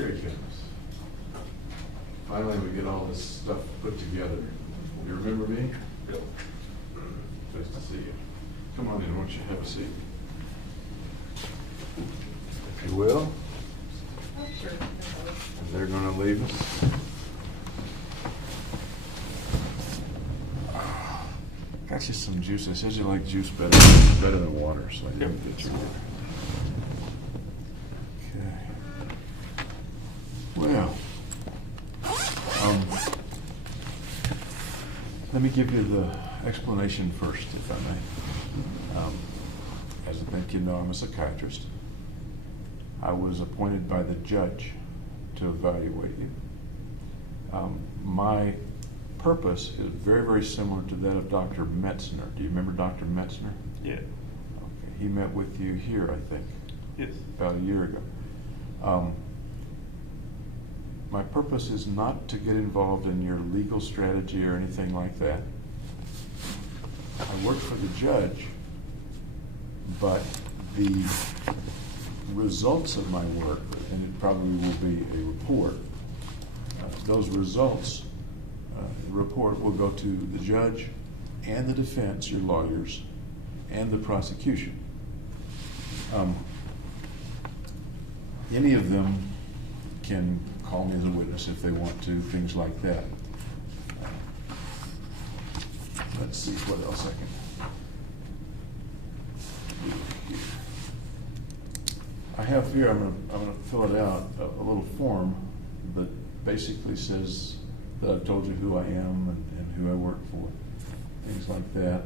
Here he comes. Finally, we get all this stuff put together. You remember me? Yep. Nice to see you. Come on in, why don't you have a seat? If you will. Oh, sure. And they're going to leave us. Got you some juice. I said you like juice better than water, so I didn't get you water. Okay. Well, let me give you the explanation first, if I may. As I think you know, I'm a psychiatrist. I was appointed by the judge to evaluate you. My purpose is very, very similar to that of Dr. Metzner. Do you remember Dr. Metzner? Yeah. Okay. He met with you here, I think. Yes. About a year ago. My purpose is not to get involved in your legal strategy or anything like that. I work for the judge, but the results of my work, and it probably will be a report, those results, the report will go to the judge and the defense, your lawyers, and the prosecution. Any of them can call me as a witness if they want to, things like that. Let's see what else I can do here. I have here, I'm going to fill it out, a little form that basically says that I've told you who I am and who I work for, things like that.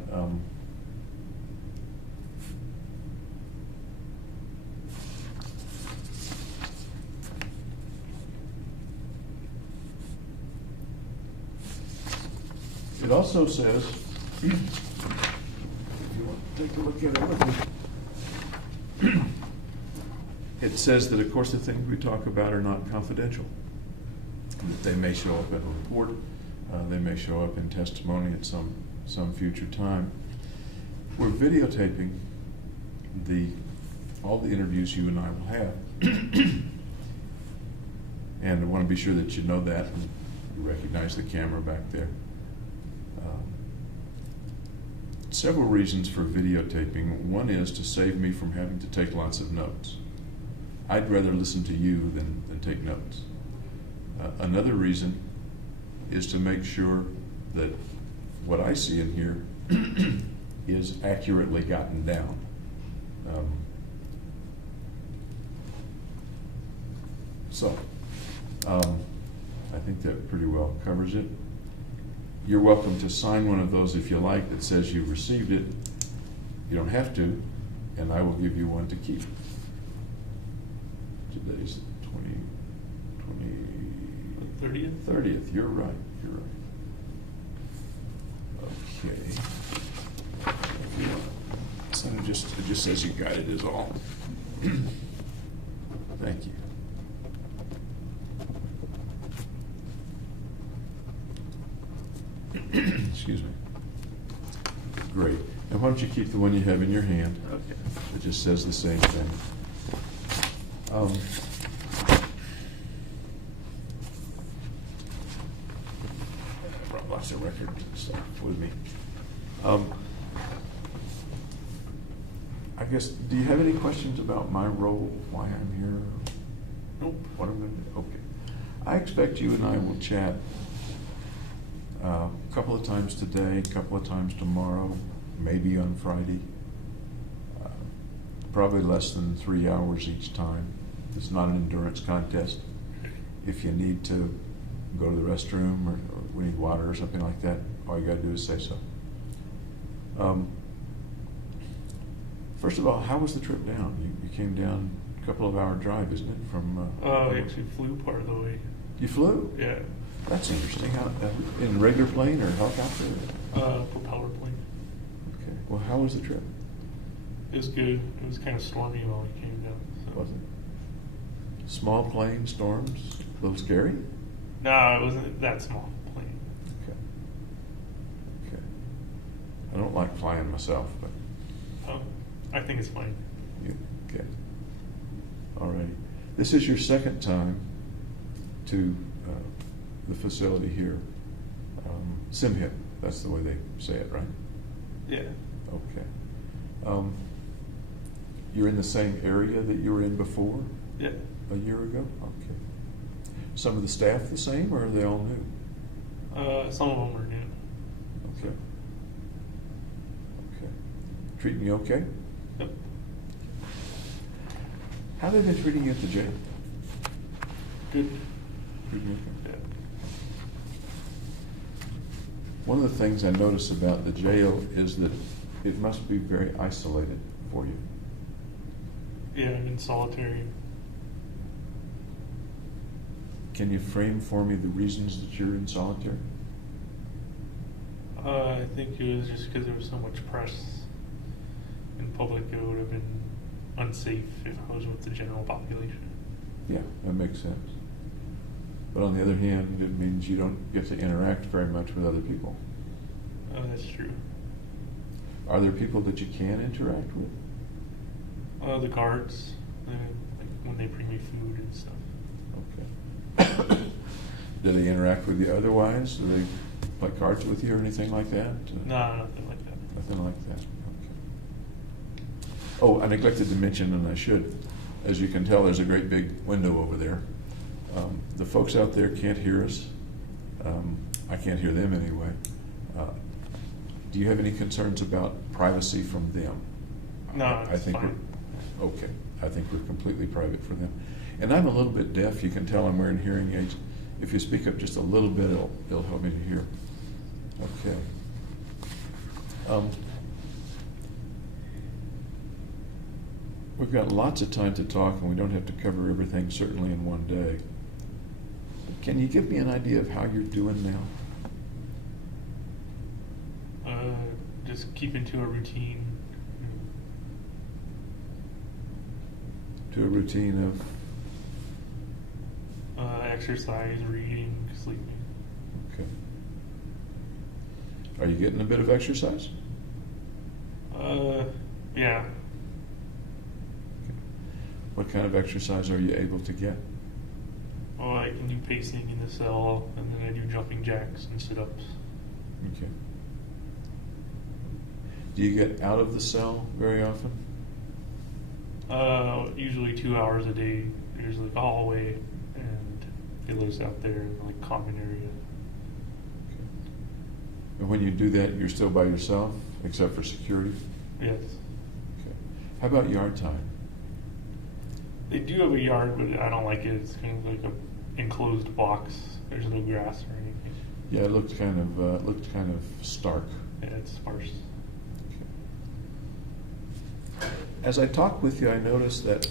It also says, if you want to take a look at it with me, it says that, of course, the things we talk about are not confidential. That they may show up in a report, they may show up in testimony at some future time. We're videotaping all the interviews you and I will have. And I want to be sure that you know that and you recognize the camera back there. Several reasons for videotaping. One is to save me from having to take lots of notes. I'd rather listen to you than take notes. Another reason is to make sure that what I see in here is accurately gotten down. I think that pretty well covers it. You're welcome to sign one of those if you like that says you received it. You don't have to, and I will give you one to keep. Today's 30th? 30th, you're right, Okay. So it just says you got it is all. Thank you. Excuse me. Great. And why don't you keep the one you have in your hand? Okay. It just says the same thing. I brought lots of records and stuff with me. I guess, do you have any questions about my role, why I'm here? Nope. What I'm going to do? Okay. I expect you and I will chat a couple of times today, a couple of times tomorrow, maybe on Friday. Probably less than 3 hours each time. It's not an endurance contest. If you need to go to the restroom or we need water or something like that, all you got to do is say so. First of all, how was the trip down? You came down a couple of hour drive, isn't it? From We actually flew part of the way. You flew? Yeah. That's interesting. How, in a regular plane or helicopter? Propeller plane. Okay. Well, how was the trip? It was good. It was kind of stormy while we came down. So. Was it? Small plane, storms, a little scary? No, it wasn't that small plane. Okay. Okay. I don't like flying myself, but. I think it's fine. Okay. All righty. This is your second time to the facility here. SimHip, that's the way they say it, right? Yeah. Okay. You're in the same area that you were in before? Yeah. A year ago? Okay. Some of the staff the same, or are they all new? Some of them are new. Okay. Okay. Treating you okay? Yep. How have they been treating you at the jail? Good. Treating you okay? Yeah. One of the things I notice about the jail is that it must be very isolated for you. Yeah, I'm in solitary. Can you frame for me the reasons that you're in solitary? I think it was just because there was so much press in public. It would have been unsafe if I was with the general population. Yeah, that makes sense. But on the other hand, it means you don't get to interact very much with other people. That's true. Are there people that you can interact with? The guards, like when they bring me food and stuff. Okay. Do they interact with you otherwise? Do they play cards with you or anything like that? No, nothing like that. Nothing like that. Okay. Oh, I neglected to mention, and I should. As you can tell, there's a great big window over there. The folks out there can't hear us. I can't hear them anyway. Do you have any concerns about privacy from them? No, I it's think fine. Okay. I think we're completely private for them. And I'm a little bit deaf. You can tell I'm wearing hearing aids. If you speak up just a little bit, it'll help me to hear. Okay. We've got lots of time to talk, and we don't have to cover everything certainly in one day. Can you give me an idea of how you're doing now? Just keeping to a routine. To a routine of? Exercise, reading, sleeping. Okay. Are you getting a bit of exercise? Yeah. What kind of exercise are you able to get? Well, I can do pacing in the cell, and then I do jumping jacks and sit-ups. Okay. Do you get out of the cell very often? Usually 2 hours a day. There's like a hallway, and it lives out there in like common area. Okay. And when you do that, you're still by yourself, except for security? Yes. Okay. How about yard time? They do have a yard, but I don't like it. It's kind of like a enclosed box. There's no grass or anything. Yeah, it looked kind of stark. Yeah, it's sparse. Okay. As I talk with you, I noticed that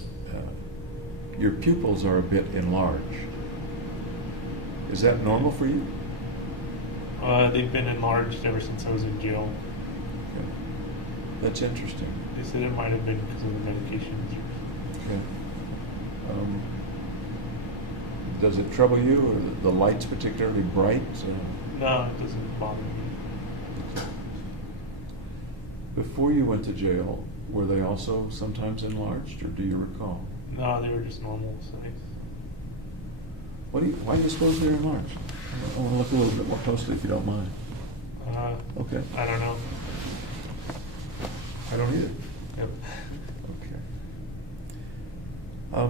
your pupils are a bit enlarged. Is that normal for you? They've been enlarged ever since I was in jail. Okay. That's interesting. They said it might have been because of the medications. Okay. Does it trouble you, or the lights particularly bright? No, it doesn't bother me. Okay. Before you went to jail, were they also sometimes enlarged, or do you recall? No, they were just normal size. Why do you suppose they're enlarged? I want to look a little bit more closely, if you don't mind. Okay. I don't know. I don't either. Yep. Okay.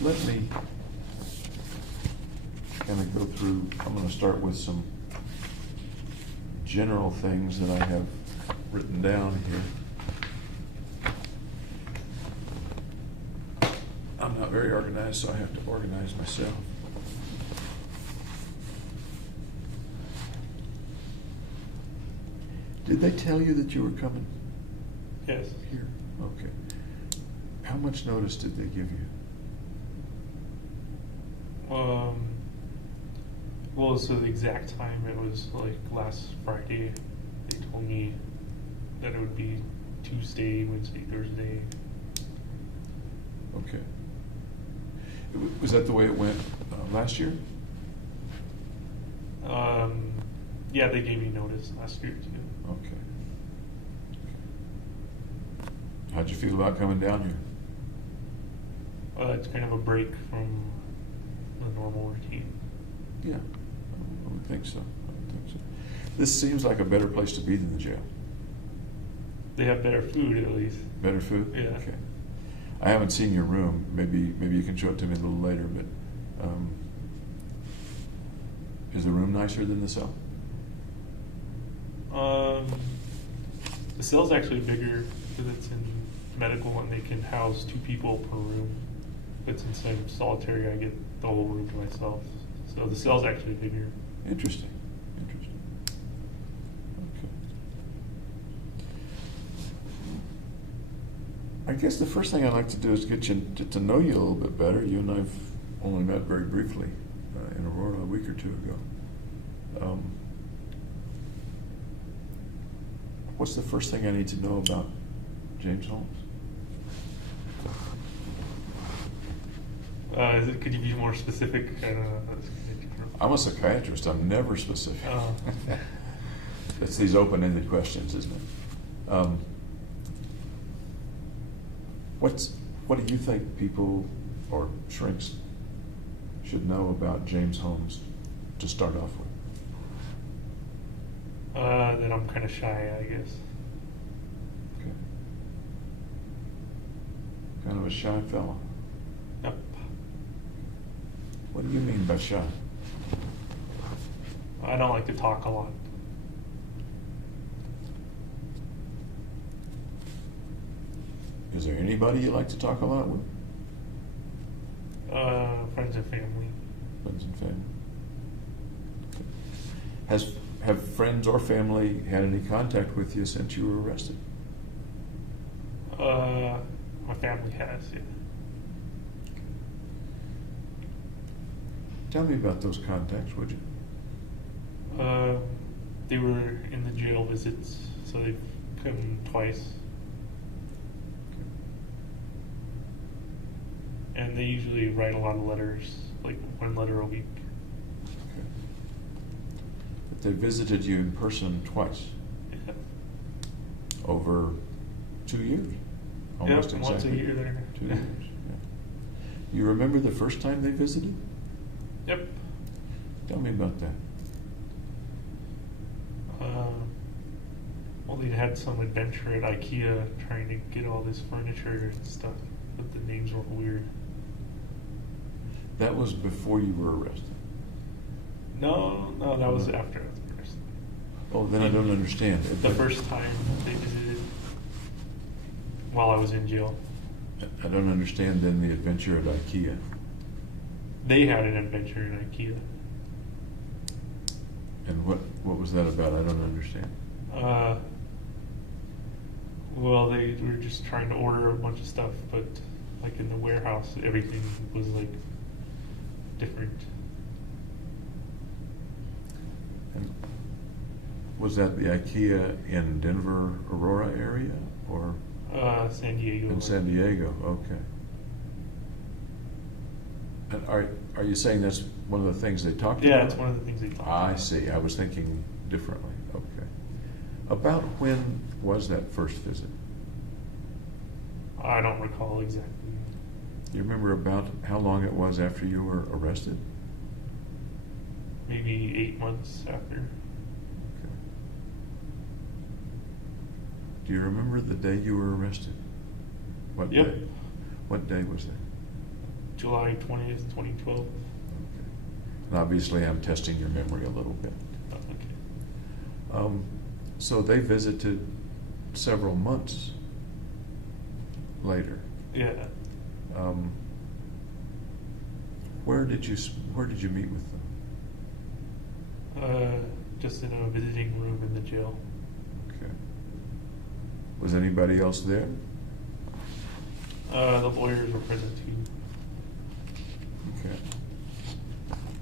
Let me kind of go through. I'm going to start with some general things that I have written down here. I'm not very organized, so I have to organize myself. Did they tell you that you were coming Yes. here? Okay. How much notice did they give you? Well, so the exact time, it was like last Friday. They told me that it would be Tuesday, Wednesday, Thursday. Okay. Was that the way it went last year? Yeah, they gave me notice last year too. Okay. How'd you feel about coming down here? It's kind of a break from the normal routine. Yeah, I would think so. I would think so. This seems like a better place to be than the jail. They have better food, at least. Better food? Yeah. Okay. I haven't seen your room. Maybe you can show it to me a little later, but is the room nicer than the cell? The cell's actually bigger because it's in medical and they can house 2 people per room. If it's inside of solitary, I get the whole room to myself. So the cell's actually bigger. Interesting. Interesting. Okay. I guess the first thing I'd like to do is get to know you a little bit better. You and I've only met very briefly in Aurora a week or 2 ago. What's the first thing I need to know about James Holmes? Could you be more specific? I don't know. I'm a psychiatrist. I'm never specific. It's these open-ended questions, isn't it? What do you think people or shrinks should know about James Holmes to start off with? That I'm kind of shy, I guess. Okay. Kind of a shy fellow. Yep. What do you mean by shy? I don't like to talk a lot. Is there anybody you like to talk a lot with? Friends and family. Friends and family. Okay. Have friends or family had any contact with you since you were arrested? My family has, yeah. Tell me about those contacts, would you? They were in the jail visits, so they've come twice. And they usually write a lot of letters, like 1 letter a week. Okay. But they visited you in person twice? Yeah. Over 2 years? Almost Yep, exactly. once a year there. 2 years, yeah. You remember the first time they visited? Yep. Tell me about that. Well, they had some adventure at IKEA trying to get all this furniture and stuff, but the names were weird. That was before you were arrested? No, that was after I was arrested. Oh, then I don't understand. The first time they visited while I was in jail. I don't understand then the adventure at IKEA. They had an adventure in IKEA. And what was that about? I don't understand. Well, they were just trying to order a bunch of stuff, but like in the warehouse, everything was like different. And was that the IKEA in Denver, Aurora area, or San Diego. in San Diego? Okay. And are you saying that's one of the things they talked about? Yeah, it's one of the things they talked about. I see. I was thinking differently. Okay. About when was that first visit? I don't recall exactly. Do you remember about how long it was after you were arrested? Maybe 8 months after. Okay. Do you remember the day you were arrested? What Yep. day? What day was that? July 20th, 2012. Okay. And obviously I'm testing your memory a little bit. Okay. So they visited several months later. Yeah. Where did you meet with them? Just in a visiting room in the jail. Okay. Was anybody else there? The lawyers were present too. Okay.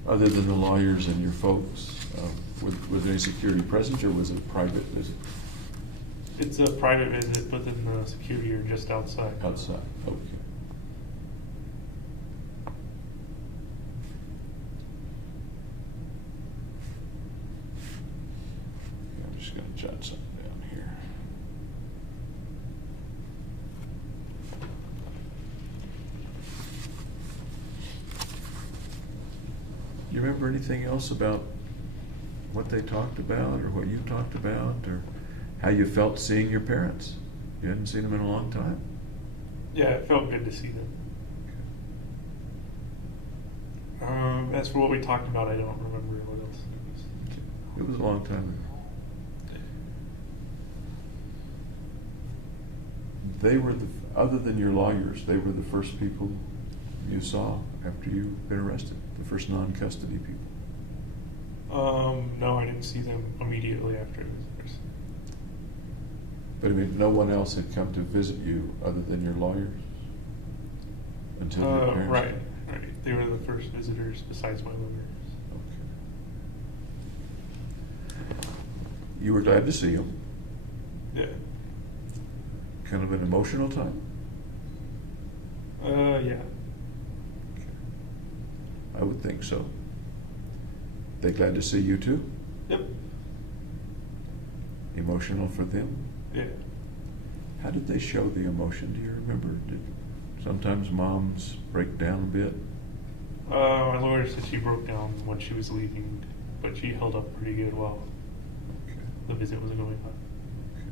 Other than the lawyers and your folks, was there any security present, or was it a private visit? It's a private visit, but then the security are just outside. Outside. Okay. I'm just going to jot something down here. remember anything else about what they talked about, or what you talked about, or how you felt seeing your parents? You hadn't seen them in a long time. Yeah, it felt good to see them. As for what we talked about, I don't remember what else it was. It was a long time ago. They were other than your lawyers, they were the first people you saw after you'd been arrested, the first non-custody people. No, I didn't see them immediately after I was arrested. But I mean, no one else had come to visit you other than your lawyers until your parents? Right. They were the first visitors besides my lawyers. Okay. You were glad to see them. Yeah. Kind of an emotional time? Yeah. Okay. I would think so. They glad to see you too? Yep. Emotional for them? Yeah. How did they show the emotion? Do you remember? Did sometimes moms break down a bit? My lawyer said she broke down when she was leaving, but she held up pretty good while Okay. the visit was going on. Okay.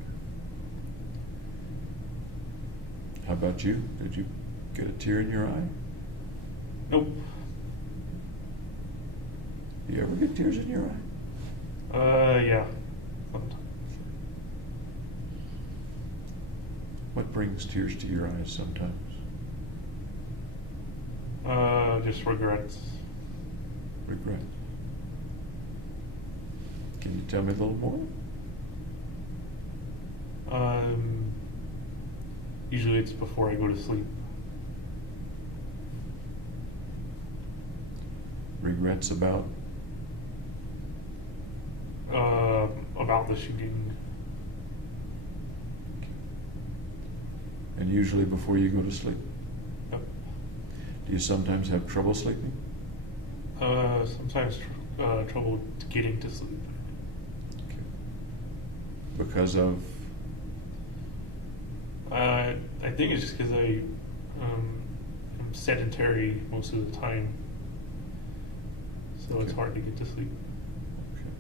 How about you? Did you get a tear in your eye? Nope. Do you ever get tears in your eye? Yeah. Sometimes. What brings tears to your eyes sometimes? Just regrets. Regret. Can you tell me a little more? Usually it's before I go to sleep. Regrets about? About the shooting. And usually before you go to sleep? Yep. Do you sometimes have trouble sleeping? Sometimes trouble getting to sleep. Okay. Because of? I think it's just because I'm sedentary most of the time, so it's hard to get to sleep. Okay.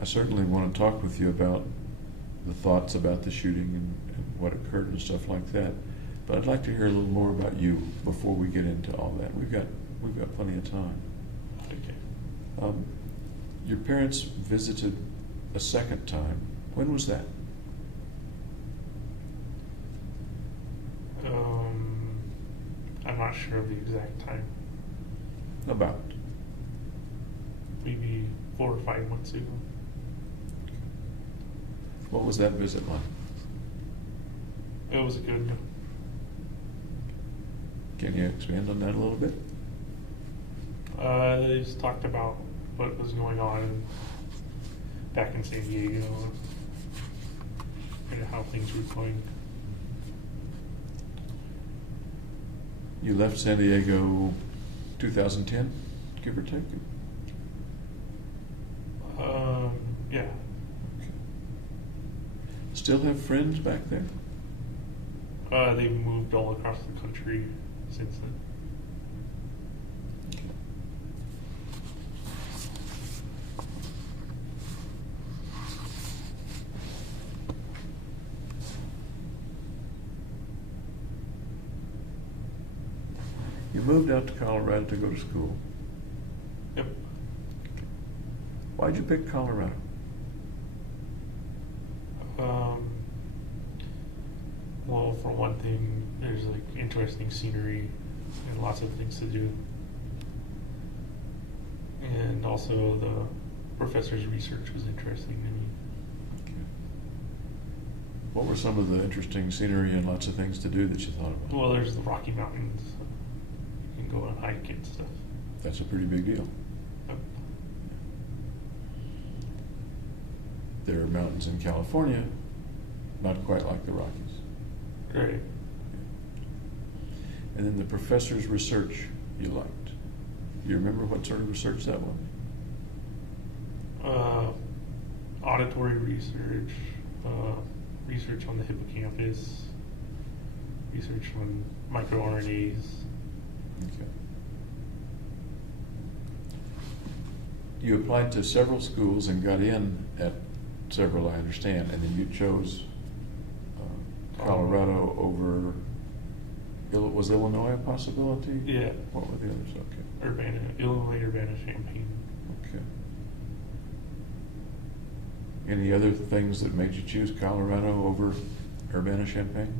I certainly want to talk with you about the thoughts about the shooting and what occurred and stuff like that. But I'd like to hear a little more about you before we get into all that. We've got plenty of time. Okay. Your parents visited a second time. When was that? I'm not sure of the exact time. About? Maybe 4 or 5 months ago. What was that visit like? It was good. Can you expand on that a little bit? They just talked about what was going on back in San Diego and how things were going. You left San Diego 2010, give or take? Yeah. Okay. Still have friends back there? They've moved all across the country since then. You moved out to Colorado to go to school. Yep. Why'd you pick Colorado? Well, for one thing, there's like interesting scenery and lots of things to do. And also the professor's research was interesting to me. Okay. What were some of the interesting scenery and lots of things to do that you thought about? Well, there's the Rocky Mountains. You can go on hike and stuff. That's a pretty big deal. Yep. There are mountains in California, not quite like the Rockies. Great. And then the professor's research you liked. You remember what sort of research that was? Auditory research, research on the hippocampus, research on microRNAs. Okay. you applied to several schools and got in at several, I understand, and then you chose Colorado over, was Illinois a possibility? Yeah. What were the others? Okay. Illinois, Urbana-Champaign. Okay. Any other things that made you choose Colorado over Urbana-Champaign?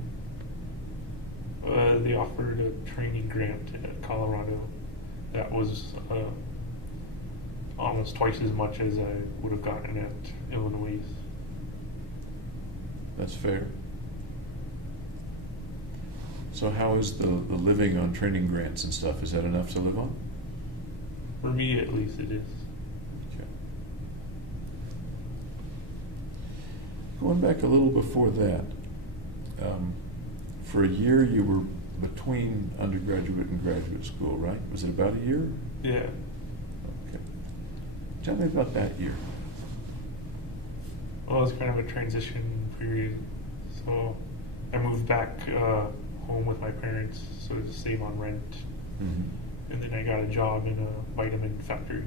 They offered a training grant at Colorado that was almost twice as much as I would have gotten at Illinois. That's fair. So how is the living on training grants and stuff? Is that enough to live on? For me, at least, it is. Okay. Going back a little before that, for a year you were between undergraduate and graduate school, right? Was it about a year? Yeah. Okay. Tell me about that year. Well, it was kind of a transition period. So I moved back home with my parents so to save on rent. Mm-hmm. And then I got a job in a vitamin factory.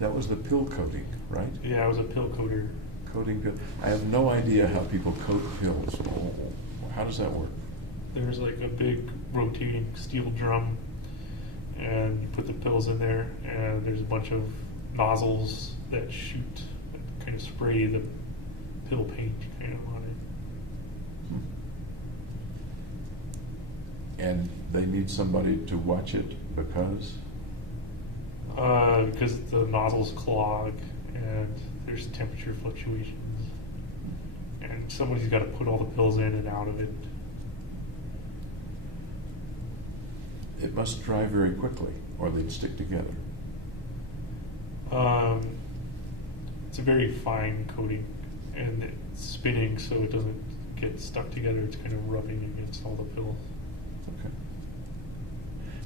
That was the pill coating, right? Yeah, I was a pill coater. Coating pill. I have no idea how people coat pills. How does that work? There's like a big rotating steel drum, and you put the pills in there, and there's a bunch of nozzles that shoot, that kind of spray the pill paint kind of on it. And they need somebody to watch it because? Because the nozzles clog and there's temperature fluctuations, and somebody's got to put all the pills in and out of it. It must dry very quickly, or they'd stick together. It's a very fine coating, and it's spinning so it doesn't get stuck together. It's kind of rubbing against all the pills. Okay.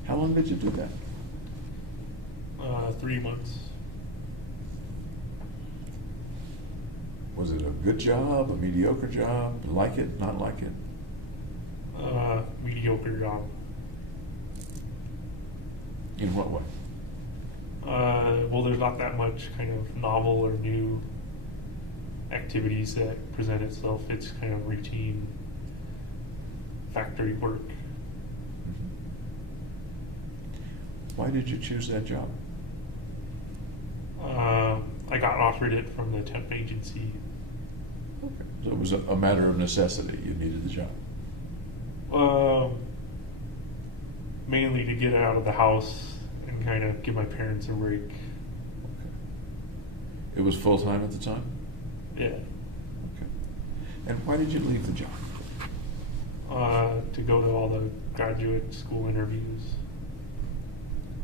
How long did you do that? 3 months. Was it a good job, a mediocre job? Like it, not like it? Mediocre job. In what way? Well, there's not that much kind of novel or new activities that present itself. It's kind of routine factory work. Mm-hmm. Why did you choose that job? I got offered it from the temp agency. Okay. So it was a matter of necessity. You needed the job. Mainly to get out of the house and kind of give my parents a break. Okay. It was full-time at the time? Yeah. Okay. And why did you leave the job? To go to all the graduate school interviews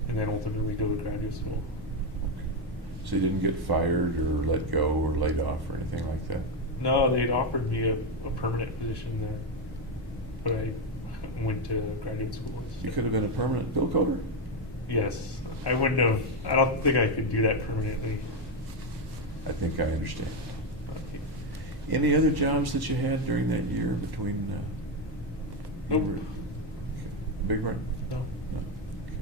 and then ultimately go to graduate school. Okay. So you didn't get fired or let go or laid off or anything like that? No, they'd offered me a permanent position there, but I went to graduate school instead. You could have been a permanent bill coder? Yes, I wouldn't have. I don't think I could do that permanently. I think I understand. Any other jobs that you had during that year between? Nope. Okay. Big run? No. No. Okay.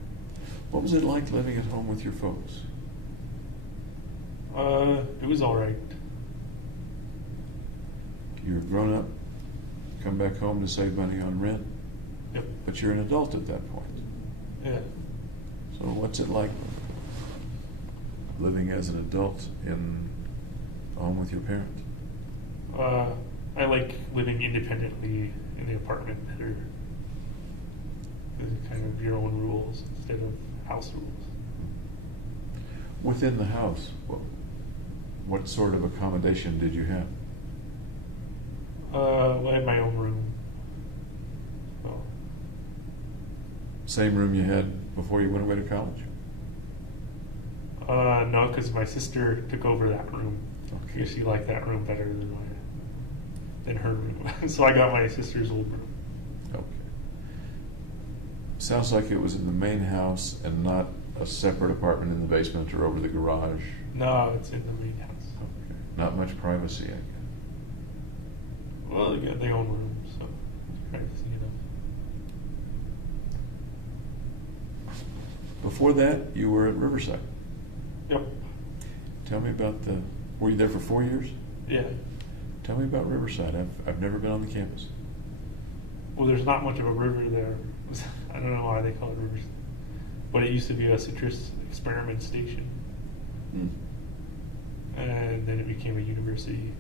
What was it like living at home with your folks? It was all right. You're grown up, come back home to save money on rent, Yep. but you're an adult at that point. Yeah. So what's it like living as an adult in a home with your parents? I like living independently in the apartment better. There's kind of your own rules instead of house rules. Within the house, what sort of accommodation did you have? I had my own room. So, Same room you had before you went away to college? no, because my sister took over that room. Okay. She liked that room better than her room. So I got my sister's old room. Okay. Sounds like it was in the main house and not a separate apartment in the basement or over the garage. No, it's in the main house. Okay. Not much privacy, I guess. Well, they got their own room, so privacy enough. Before that, you were at Riverside. Yep. Tell me about were you there for 4 years? Yeah. Tell me about Riverside. I've never been on the campus. Well, there's not much of a river there. I don't know why they call it rivers, but it used to be a citrus experiment station, and then it became a university.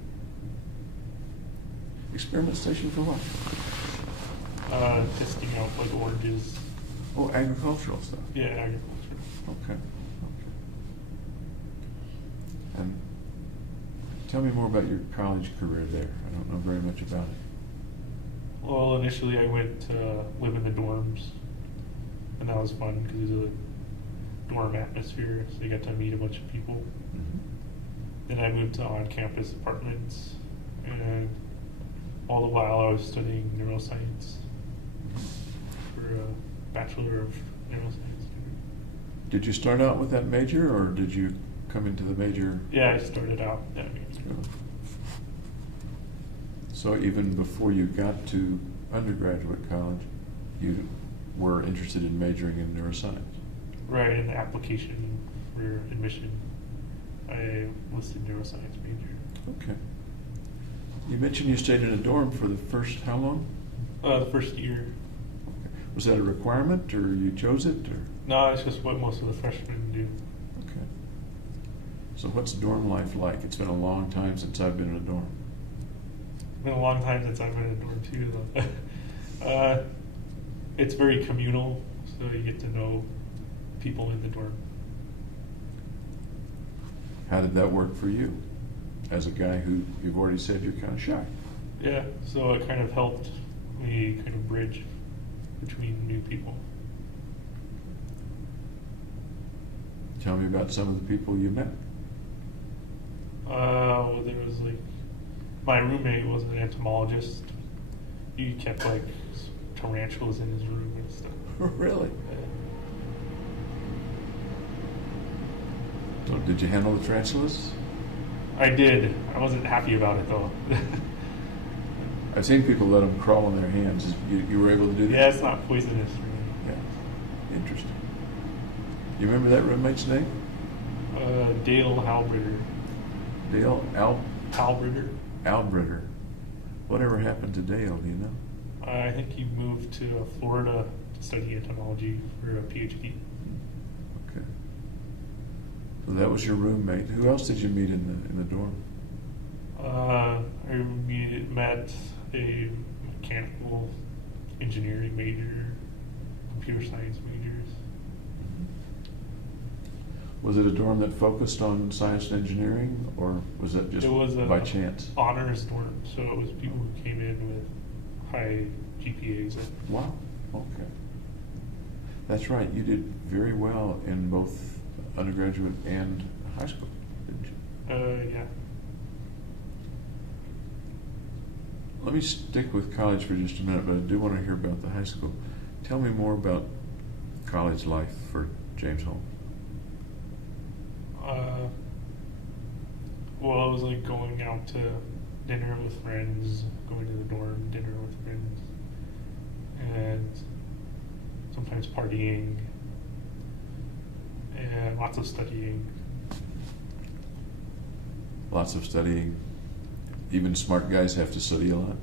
Experiment station for what? Testing out like oranges. Oh, agricultural stuff. Yeah, agriculture. Okay. And tell me more about your college career there. I don't know very much about it. Well, initially I went to live in the dorms, and that was fun because it was a dorm atmosphere, so you got to meet a bunch of people. Mm-hmm. Then I moved to on-campus apartments, and all the while I was studying neuroscience for a Bachelor of Neuroscience degree. Did you start out with that major, or did you come into the major? Yeah, I started out that major. So even before you got to undergraduate college, you were interested in majoring in neuroscience? Right, in the application for admission, I listed neuroscience major. Okay. You mentioned you stayed in a dorm for the first, how long? The first year. Okay. Was that a requirement, or you chose it, or? No, it's just what most of the freshmen do. Okay. So what's dorm life like? It's been a long time since I've been in a dorm. It's been a long time since I've been in a dorm too, though. It's very communal, so you get to know people in the dorm. How did that work for you, as a guy who you've already said you're kind of shy? Yeah, so it kind of helped me kind of bridge between new people. Tell me about some of the people you met. Well, there was like, my roommate was an entomologist. He kept like tarantulas in his room and stuff. Really? So did you handle the tarantulas? I did. I wasn't happy about it though. I've seen people let them crawl on their hands. You were able to do that? Yeah, it's not poisonous. Yeah. Interesting. You remember that roommate's name? Dale Halbritter. Dale Halbritter. Albritter. Whatever happened to Dale, do you know? I think he moved to Florida to study entomology for a PhD. Okay. So that was your roommate. Who else did you meet in the dorm? I met a mechanical engineering major, computer science majors. Was it a dorm that focused on science and engineering, or was that just It was by chance? Honors dorm, so it was people who came in with high GPAs. Wow. Okay. That's right. You did very well in both undergraduate and high school, didn't you? Yeah. Let me stick with college for just a minute, but I do want to hear about the high school. Tell me more about college life for James Holmes. Well, it was like going out to dinner with friends, going to the dorm, dinner with friends, and sometimes partying, and lots of studying. Lots of studying. Even smart guys have to study a lot.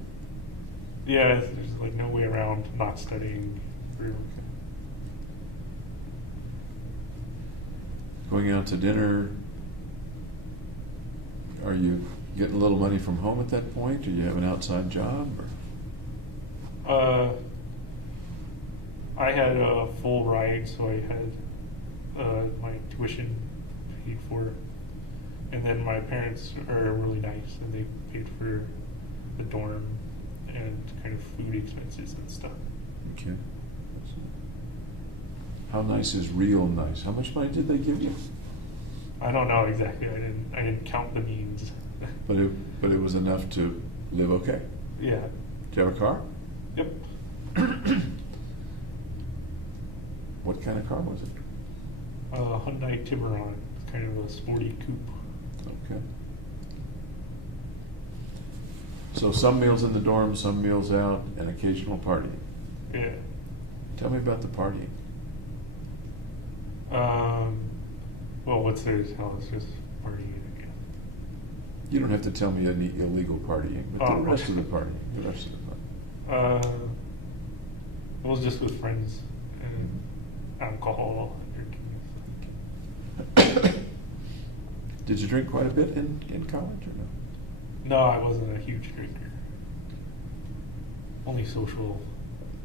Yeah, there's like no way around not studying. Going out to dinner, are you getting a little money from home at that point? Do you have an outside job? Or? I had a full ride, so I had my tuition paid for. And then my parents are really nice, and they paid for the dorm and kind of food expenses and stuff. Okay. How nice is real nice? How much money did they give you? I don't know exactly. I didn't count the means. But it was enough to live okay. Yeah. Do you have a car? Yep. What kind of car was it? Hyundai Tiburon. It's kind of a sporty coupe. Okay. So some meals in the dorm, some meals out, and occasional partying. Yeah. Tell me about the partying. Well, what's there to tell? It's just partying again. You don't have to tell me any illegal partying, but the rest of the party. The rest of the party. It was just with friends and alcohol and drinking. Did you drink quite a bit in college or no? No, I wasn't a huge drinker. Only social.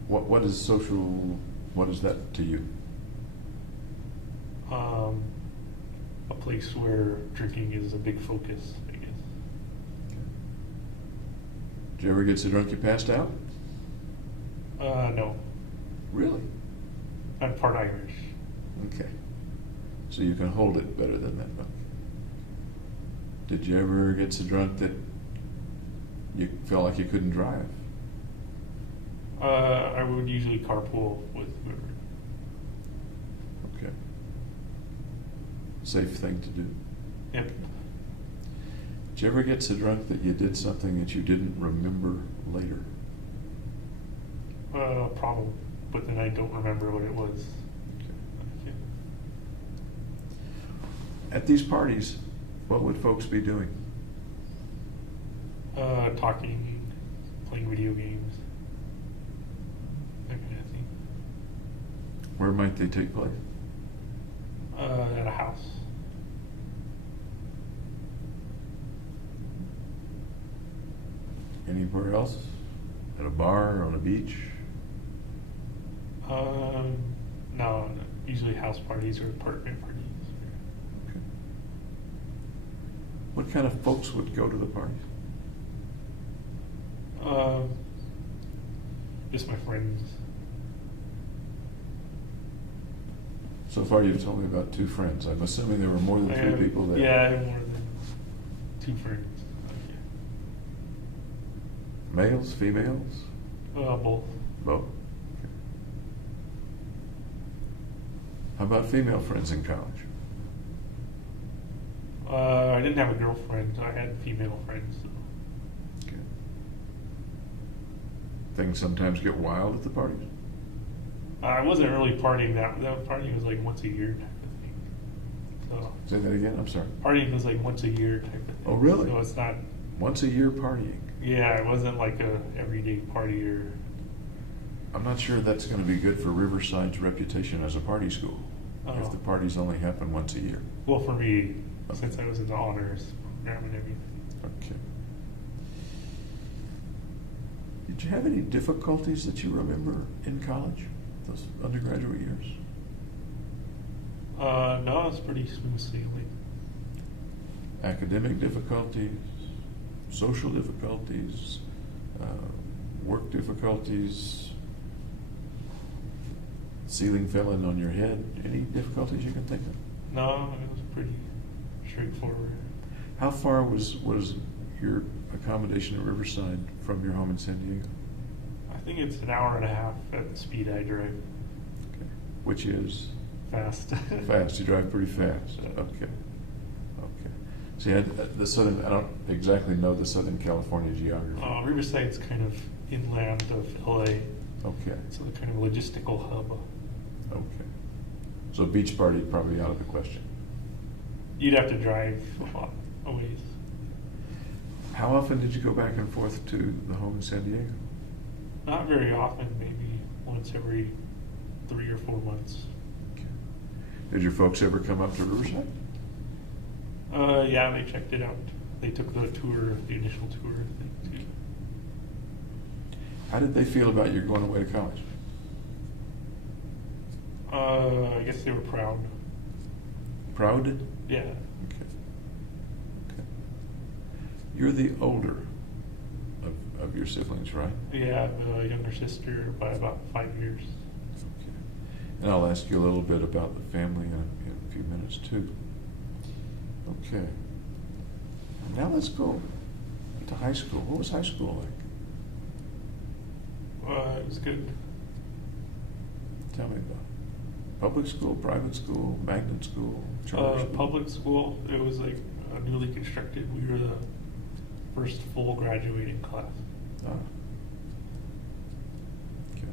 What is social? What is that to you? A place where drinking is a big focus, I guess. Did you ever get so drunk you passed out? No. Really? I'm part Irish. Okay. So you can hold it better than that. Okay. Did you ever get so drunk that you felt like you couldn't drive? I would usually carpool with whoever. Okay. Safe thing to do. Yep. Did you ever get so drunk that you did something that you didn't remember later? Problem, but then I don't remember what it was. Okay. At these parties, what would folks be doing? Talking, playing video games, that kind of thing. Where might they take place? At a house. Anywhere else? At a bar, on a beach? No, usually house parties or apartment parties. Okay. What kind of folks would go to the parties? Just my friends. So far you've told me about 2 friends. I'm assuming there were more than 3 people there. Yeah, I have more than 2 friends. Males, females? Both. Both. Okay. How about female friends in college? I didn't have a girlfriend. I had female friends. So. Okay. Things sometimes get wild at the parties? I wasn't really partying that partying was like once a year type of thing. So Say that again, I'm sorry. partying was like once a year type of thing. Oh, really? So it's not. Once a year partying? Yeah, it wasn't like a everyday party or. I'm not sure that's going to be good for Riverside's reputation as a party school. If Oh. the parties only happen once a year. Well, for me, since I was in the honors program and everything. Okay. Did you have any difficulties that you remember in college, those undergraduate years? No, it's pretty smooth sailing. Academic difficulties, social difficulties, work difficulties, ceiling fell in on your head. Any difficulties you can think of? No, it was pretty straightforward. How far was your accommodation at Riverside from your home in San Diego? I think it's an hour and a half at the speed I drive. Okay. Which is Fast. fast. You drive pretty fast. Yeah. Okay. Okay. See, I don't exactly know the Southern California geography. Riverside's kind of inland of LA. Okay. It's a kind of logistical hub. Okay. So beach party probably out of the question. You'd have to drive a lot a ways. How often did you go back and forth to the home in San Diego? Not very often, maybe once every 3 or 4 months. Okay. Did your folks ever come up to Riverside? Yeah, they checked it out. They took the tour, the initial tour thing too. How did they feel about you going away to college? I guess they were proud. Proud? Yeah. Okay. Okay. You're the older of your siblings, right? Yeah, I have a younger sister by about 5 years. Okay. And I'll ask you a little bit about the family in a few minutes too. Okay. Now let's go to high school. What was high school like? It was good. Tell me about it. Public school, private school, magnet school, charter school? Public school. It was like newly constructed. We were the first full graduating class. Ah. Okay.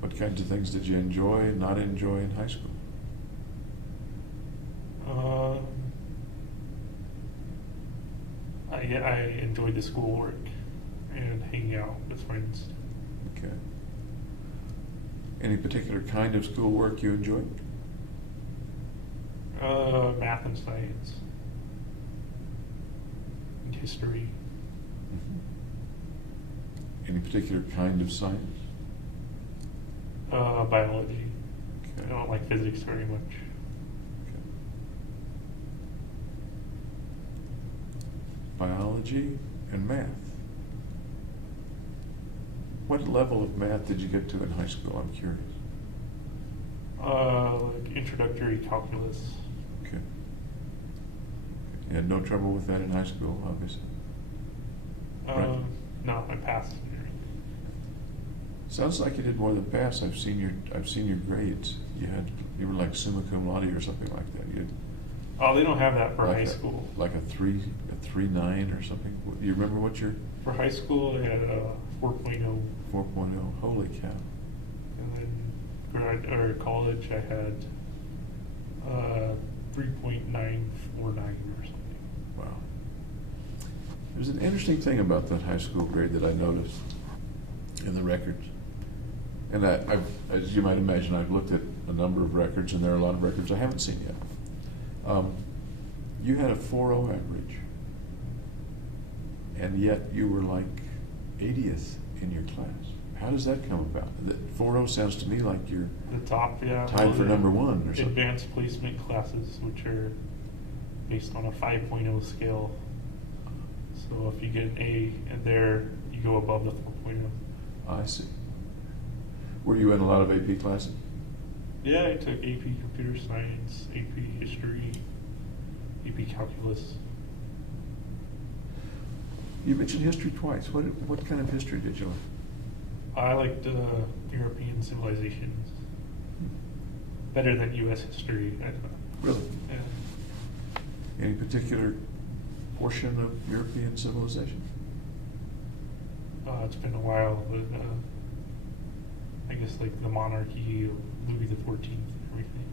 What What kinds of things did you enjoy and not enjoy in high school? I enjoyed the schoolwork and hanging out with friends. Okay. Any particular kind of schoolwork you enjoyed? Math and science, and history. Any particular kind of science? Biology. Okay. I don't like physics very much. Okay. Biology and math. What level of math did you get to in high school? I'm curious. Like introductory calculus. Okay. You had no trouble with that in high school, obviously. Right. No, I passed. Sounds like you did more than pass. I've seen your grades. You were like summa cum laude or something like that. You had Oh, they don't have that for like high school. like a 3.9 or something. Do you remember what your For high school, I had a 4.0. 4.0? Holy cow! And then college, I had 3.949 or something. Wow. There's an interesting thing about that high school grade that I noticed in the records. And I've, as you might imagine, I've looked at a number of records, and there are a lot of records I haven't seen yet. You had a 4.0 average, and yet you were like 80th in your class. How does that come about? That 4.0 sounds to me like you're The top, yeah. tied for number one or something. Advanced placement classes, which are based on a 5.0 scale. So if you get an A and there, you go above the 4.0. I see. Were you in a lot of AP classes? Yeah, I took AP Computer Science, AP History, AP Calculus. You mentioned history twice. What kind of history did you like? I liked European civilizations better than U.S. history, I thought. Really? Yeah. Any particular portion of European civilization? It's been a while, but I guess like the monarchy of Louis XIV and everything.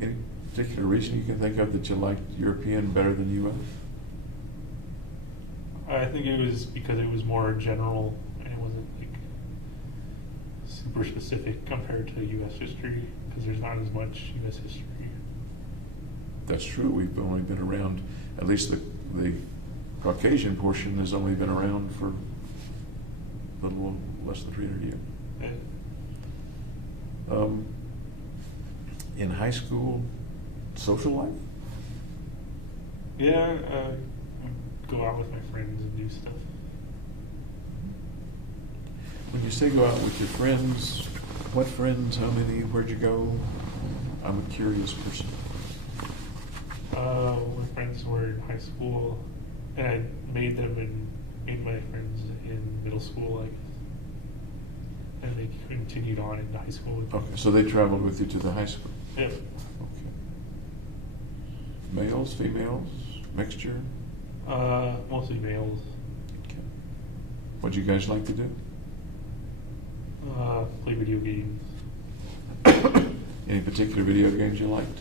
Any particular reason you can think of that you liked European better than U.S.? I think it was because it was more general and it wasn't like super specific compared to U.S. history, because there's not as much U.S. history. That's true. We've only been around, at least the Caucasian portion has only been around for a little less than 300 years. In high school, social life? Yeah, go out with my friends and do stuff. When you say go out with your friends, what friends, how many, where'd you go? I'm a curious person. My friends were in high school, and I made my friends in middle school, I guess. And they continued on into high school with me. Okay, so they traveled with you to the high school? Yeah. Okay. Males, females, mixture? Mostly males. Okay. What'd you guys like to do? Play video games. Any particular video games you liked?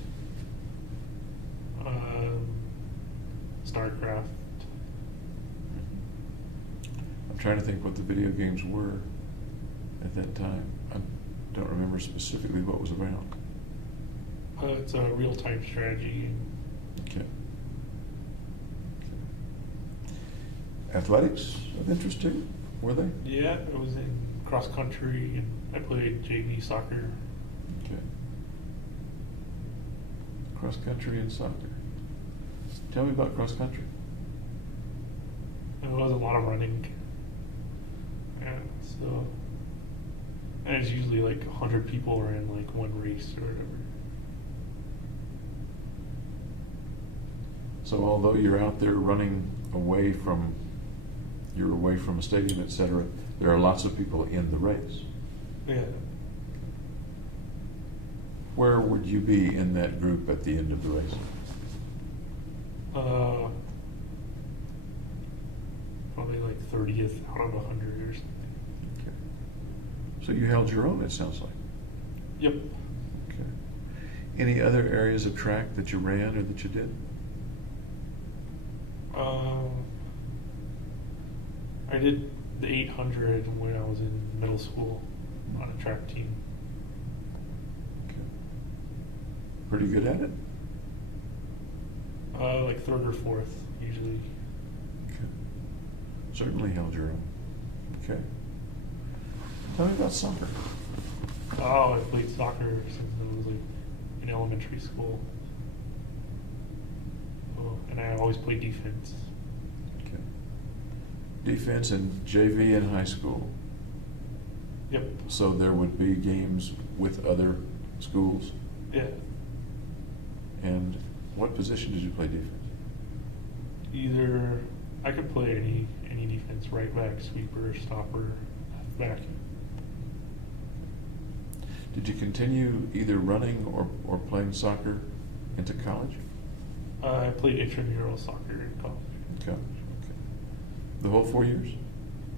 StarCraft. I'm trying to think what the video games were at that time. I don't remember specifically what was around. It's a real-time strategy game. Okay. Athletics of interest to you? Were they? Yeah, I was in cross country and I played JV soccer. Okay. Cross country and soccer. Tell me about cross country. There was a lot of running. And so, and it's usually like 100 people are in like one race or whatever. So although you're out there running away from a stadium, etc., there are lots of people in the race. Yeah. Where would you be in that group at the end of the race? Probably like 30th out of 100 or something. Okay. So you held your own, it sounds like. Yep. Okay. Any other areas of track that you ran or that you did? I did the 800 when I was in middle school on a track team. Okay. Pretty good at it? Like third or fourth, usually. Okay. Certainly held your own. Okay. Tell me about soccer. Oh, I played soccer since I was like in elementary school. Oh, and I always played defense. Okay. Defense in JV in high school. Yep. So there would be games with other schools. Yeah. And what position did you play defense? Either I could play any defense, right back, sweeper, stopper, back. Did you continue either running or playing soccer into college? I played intramural soccer in college. Okay. Okay. The whole 4 years?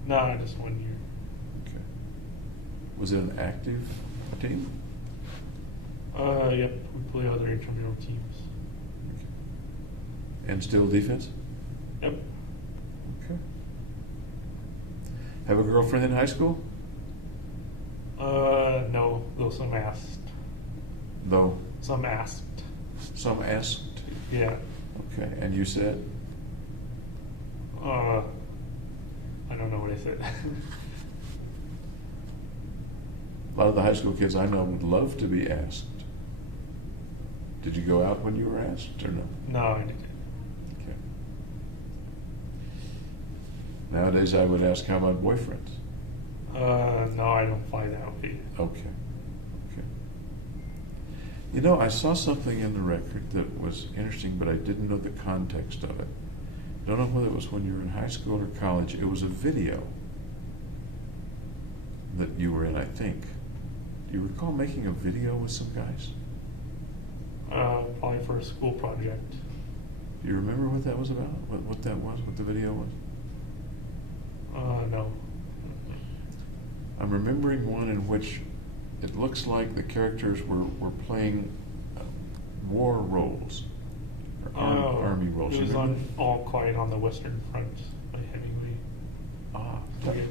No, just 1 year. Okay. Was it an active team? Yep, we play other intramural teams. Okay. And still defense? Yep. Okay. Have a girlfriend in high school? No, though some asked. Though Some asked. some asked? Yeah. Okay. And you said? I don't know what I said. A lot of the high school kids I know would love to be asked. Did you go out when you were asked or no? No, I didn't. Okay. Nowadays I would ask, how about boyfriends? No, I don't fly that way. Okay. Okay. You know, I saw something in the record that was interesting, but I didn't know the context of it. I don't know whether it was when you were in high school or college. It was a video that you were in, I think. Do you recall making a video with some guys? Probably for a school project. Do you remember what that was about? What that was? What the video was? No. I'm remembering one in which it looks like the characters were playing war roles, or army roles. It You was remember on All Quiet on the Western Front by Hemingway. Ah,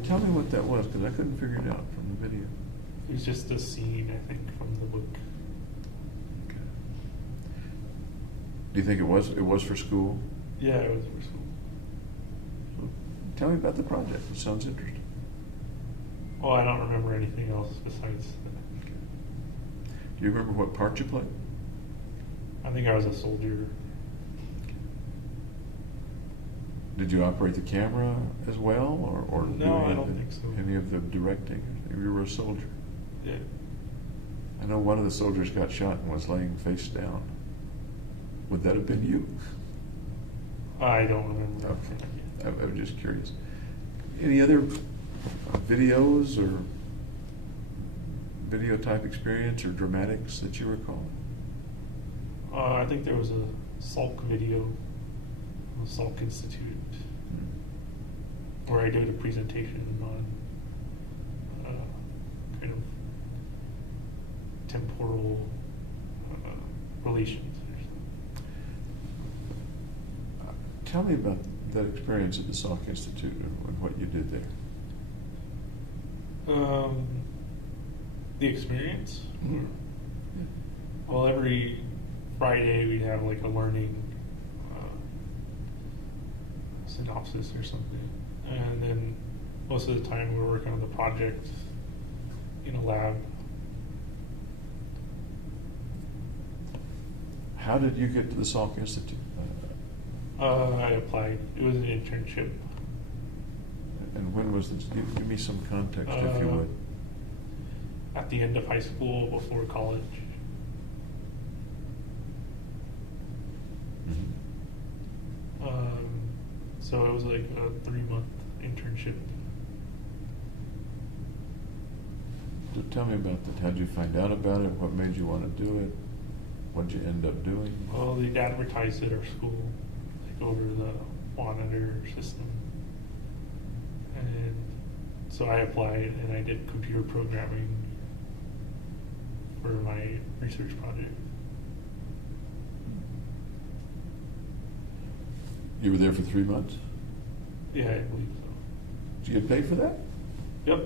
tell me what that was, because I couldn't figure it out from the video. It was just a scene, I think, from the book. Okay. Do you think it was for school? Yeah, it was for school. Tell me about the project. It sounds interesting. Well, I don't remember anything else besides that. Okay. Do you remember what part you played? I think I was a soldier. Did you operate the camera as well, or do No, any I of don't the- think so. Any of the directing? You were a soldier. Yeah. I know one of the soldiers got shot and was laying face down. Would that have been you? I don't remember. Okay. I was just curious. Any other videos or video type experience or dramatics that you recall? I think there was a Salk video, the Salk Institute, where I did a presentation on kind of temporal relations. Tell me about that experience at the Salk Institute and what you did there. The experience? Mhm. Well, every Friday we'd have like a learning synopsis or something. And then most of the time we were working on the project in a lab. How did you get to the Salk Institute? I applied. It was an internship. And when was this? Give me some context, if you would. At the end of high school, before college. Mhm. So it was like a 3-month internship. So tell me about that. How did you find out about it? What made you want to do it? What did you end up doing? Well, they'd advertised at our school, like over the monitor system. And So I applied and I did computer programming for my research project. You were there for 3 months? Yeah, I believe so. Did you get paid for that? Yep.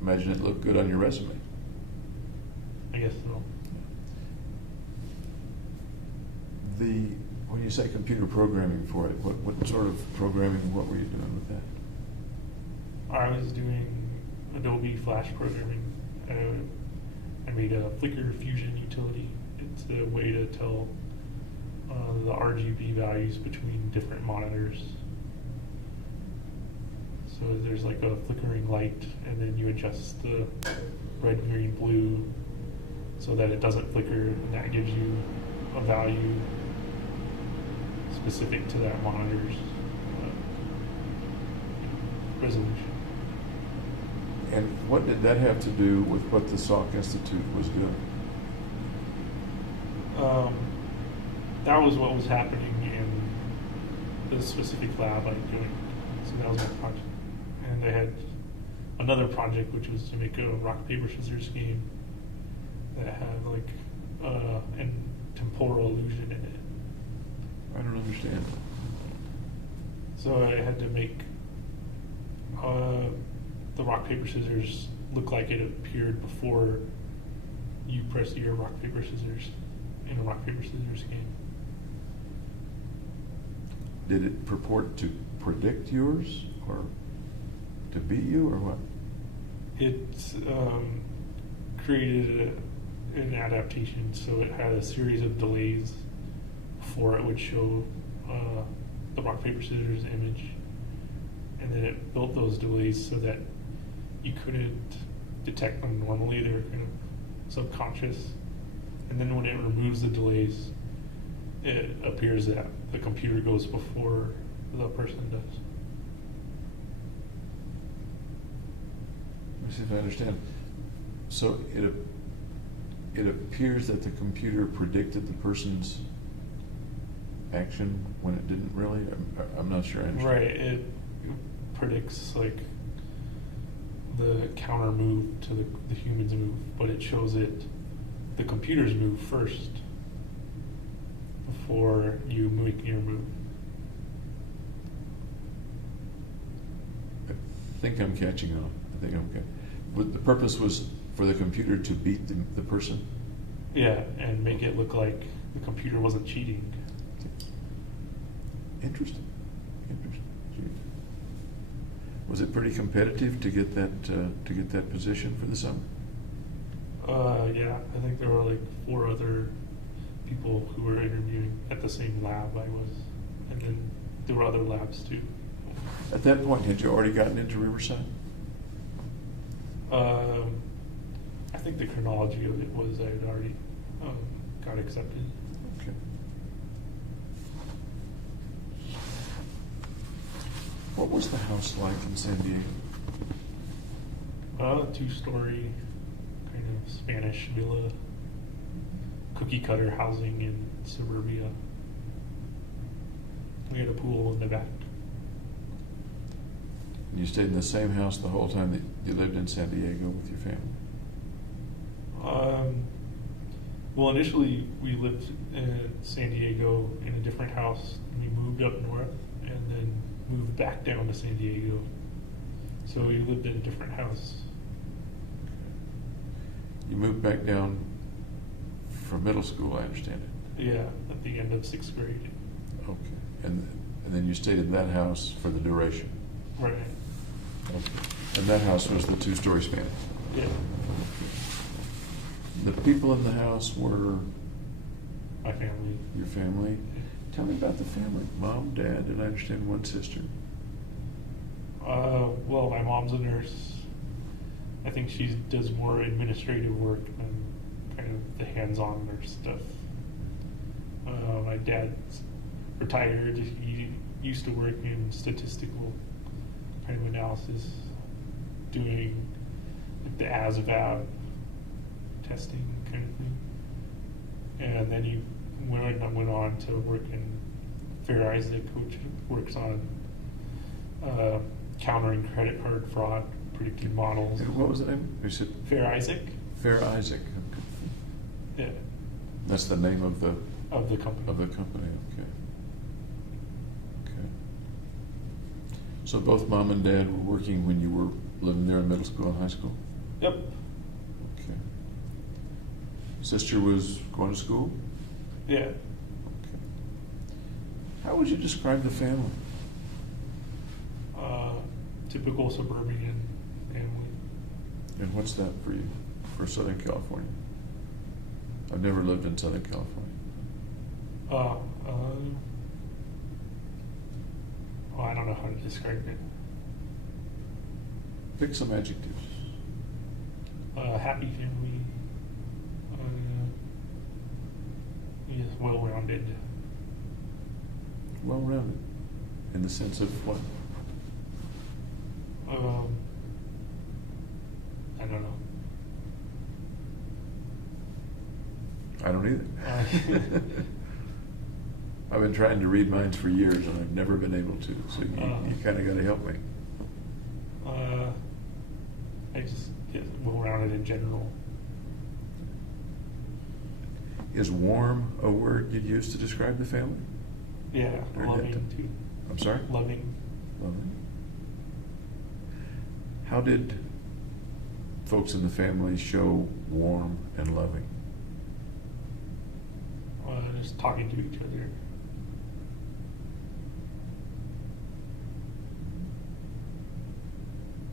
Imagine it looked good on your resume. I guess so. When you say computer programming for it, what sort of programming, what were you doing with that? I was doing Adobe Flash programming. I made a Flickr Fusion utility. It's a way to tell the RGB values between different monitors. So there's like a flickering light, and then you adjust the red, green, blue so that it doesn't flicker, and that gives you a value specific to that monitor's resolution. And what did that have to do with what the Salk Institute was doing? That was what was happening in the specific lab I joined. So that was my project. And I had another project, which was to make a rock, paper, scissors game that had like an temporal illusion in it. I don't understand. So I had to make the rock, paper, scissors look like it appeared before you press your rock, paper, scissors in a rock, paper, scissors game. Did it purport to predict yours or to beat you or what? It created an adaptation, so it had a series of delays before it would show the rock, paper, scissors image. And then it built those delays so that you couldn't detect them normally. They were kind of subconscious. And then when it removes the delays, it appears that the computer goes before the person does. Let me see if I understand. So it appears that the computer predicted the person's action when it didn't really? I'm not sure I understand. Right. It predicts like the counter move to the human's move, but it shows it the computer's move first before you make your move. I think I'm catching on. I think I'm catching. But the purpose was for the computer to beat the person? Yeah, and make it look like the computer wasn't cheating. Interesting. Gee. Was it pretty competitive to get that position for the summer? Yeah, I think there were like 4 other people who were interviewing at the same lab I was, and then there were other labs too. At that point, had you already gotten into Riverside? I think the chronology of it was I had already got accepted. Okay. What was the house like in San Diego? 2-story kind of Spanish villa, cookie cutter housing in suburbia. We had a pool in the back. And you stayed in the same house the whole time that you lived in San Diego with your family? Well, initially we lived in San Diego in a different house. We moved up north and then moved back down to San Diego. So we lived in a different house. You moved back down for middle school, I understand it. Yeah, at the end of 6th grade. Okay. And then you stayed in that house for the duration? Right. Okay. And that house was the 2-story Spanish? Yeah. The people in the house were? My family. Your family? Tell me about the family. Mom, dad, and I understand one sister. Well, my mom's a nurse. I think she does more administrative work than kind of the hands-on nurse stuff. My dad's retired. He used to work in statistical kind of analysis, doing like the ASVAB testing kind of thing. And then he went on to work in Fair Isaac, which works on countering credit card fraud, predicting models. And what was the name? You said Fair Isaac. Fair Isaac. Okay. Yeah, That's the name of the company. company. Okay. Okay. So both mom and dad were working when you were living there in middle school and high school? Yep. Okay. Sister was going to school? Yeah. Okay. How would you describe the family? Typical suburban family. And what's that for you, for Southern California? I've never lived in Southern California. Well, I don't know how to describe it. Pick some adjectives. Happy family. Yes, well-rounded. Well-rounded. In the sense of what? I don't know. I don't either. I've been trying to read minds for years and I've never been able to, so you kind of got to help me. I just get well-rounded in general. Is warm a word you'd use to describe the family? Yeah, Or loving that- too. I'm sorry? Loving. Loving. How did folks in the family show warm and loving? Just talking to each other.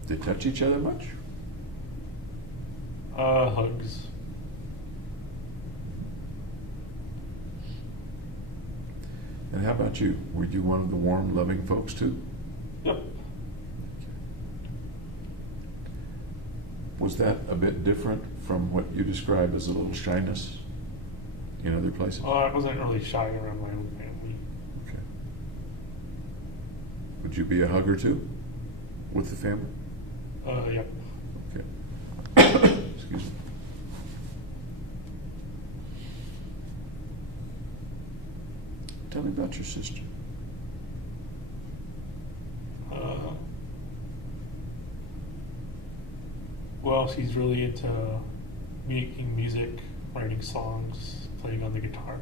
They touch each other much? Hugs. And how about you? Were you one of the warm, loving folks too? Yep. Was that a bit different from what you describe as a little shyness in other places? I wasn't really shy around my own family. Okay. Would you be a hugger too with the family? Yep. Okay. Excuse me. Tell me about your sister. Well, she's really into making music, writing songs, playing on the guitar.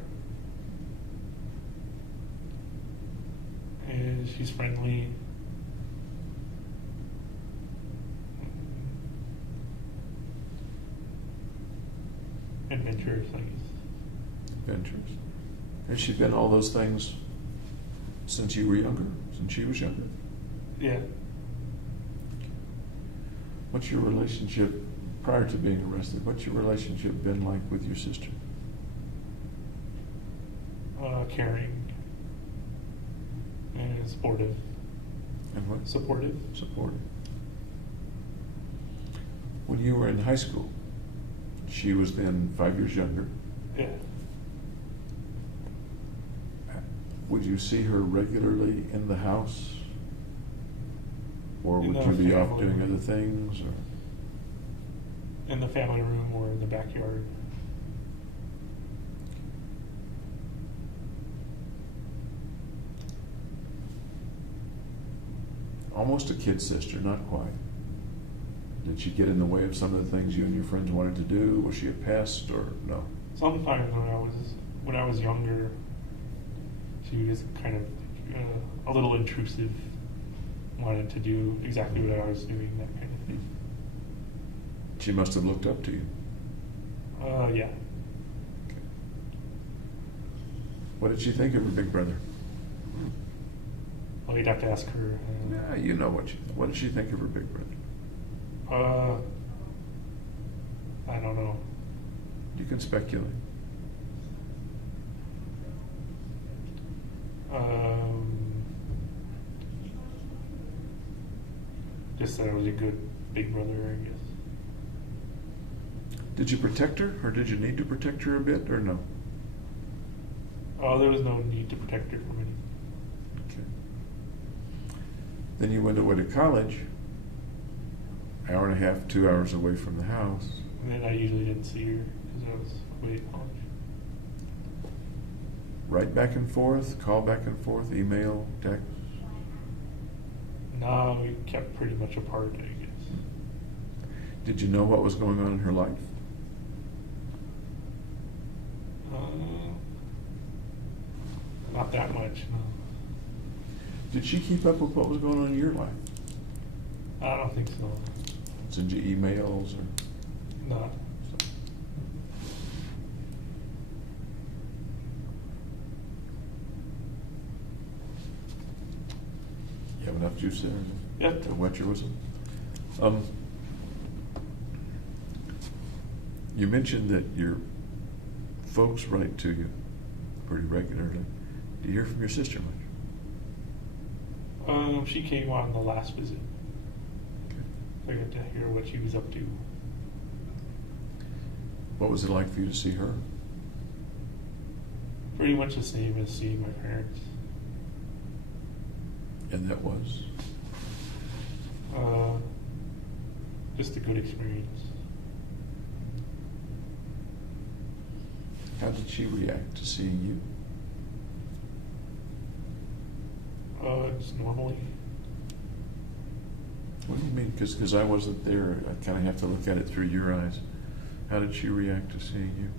And she's friendly. Adventurous, I guess. Adventures. Has she been all those things since you were younger? Since she was younger? Yeah. What's your relationship, prior to being arrested, what's your relationship been like with your sister? Caring and supportive. And what? Supportive. Supportive. When you were in high school, she was then 5 years younger. Yeah. Would you see her regularly in the house? Or In would the you be off family doing room. other things? Or? In the family room or in the backyard. Almost a kid sister, not quite. Did she get in the way of some of the things you and your friends wanted to do? Was she a pest or no? Sometimes when I was younger, she was kind of a little intrusive, wanted to do exactly what I was doing, that kind of thing. She must have looked up to you. Yeah. Okay. What did she think of her big brother? Well, you'd have to ask her. Yeah, you know what did she think of her big brother? I don't know. You can speculate. Just that I was a good big brother, I guess. Did you protect her, or did you need to protect her a bit, or no? There was no need to protect her from anything. Okay. Then you went away to college, hour and a half, 2 hours away from the house. And then I usually didn't see her because I was away at college. Write back and forth, call back and forth, email, text. No, we kept pretty much apart, I guess. Did you know what was going on in her life? Not that much, no. Did she keep up with what was going on in your life? I don't think so. Send you emails or? No. You have enough juice there? Yep. To wet your whistle? You mentioned that your folks write to you pretty regularly. Do you hear from your sister much? She came on the last visit. Okay. I got to hear what she was up to. What was it like for you to see her? Pretty much the same as seeing my parents. And that was? Just a good experience. How did she react to seeing you? Just normally. What do you mean? Because I wasn't there. I kind of have to look at it through your eyes. How did she react to seeing you?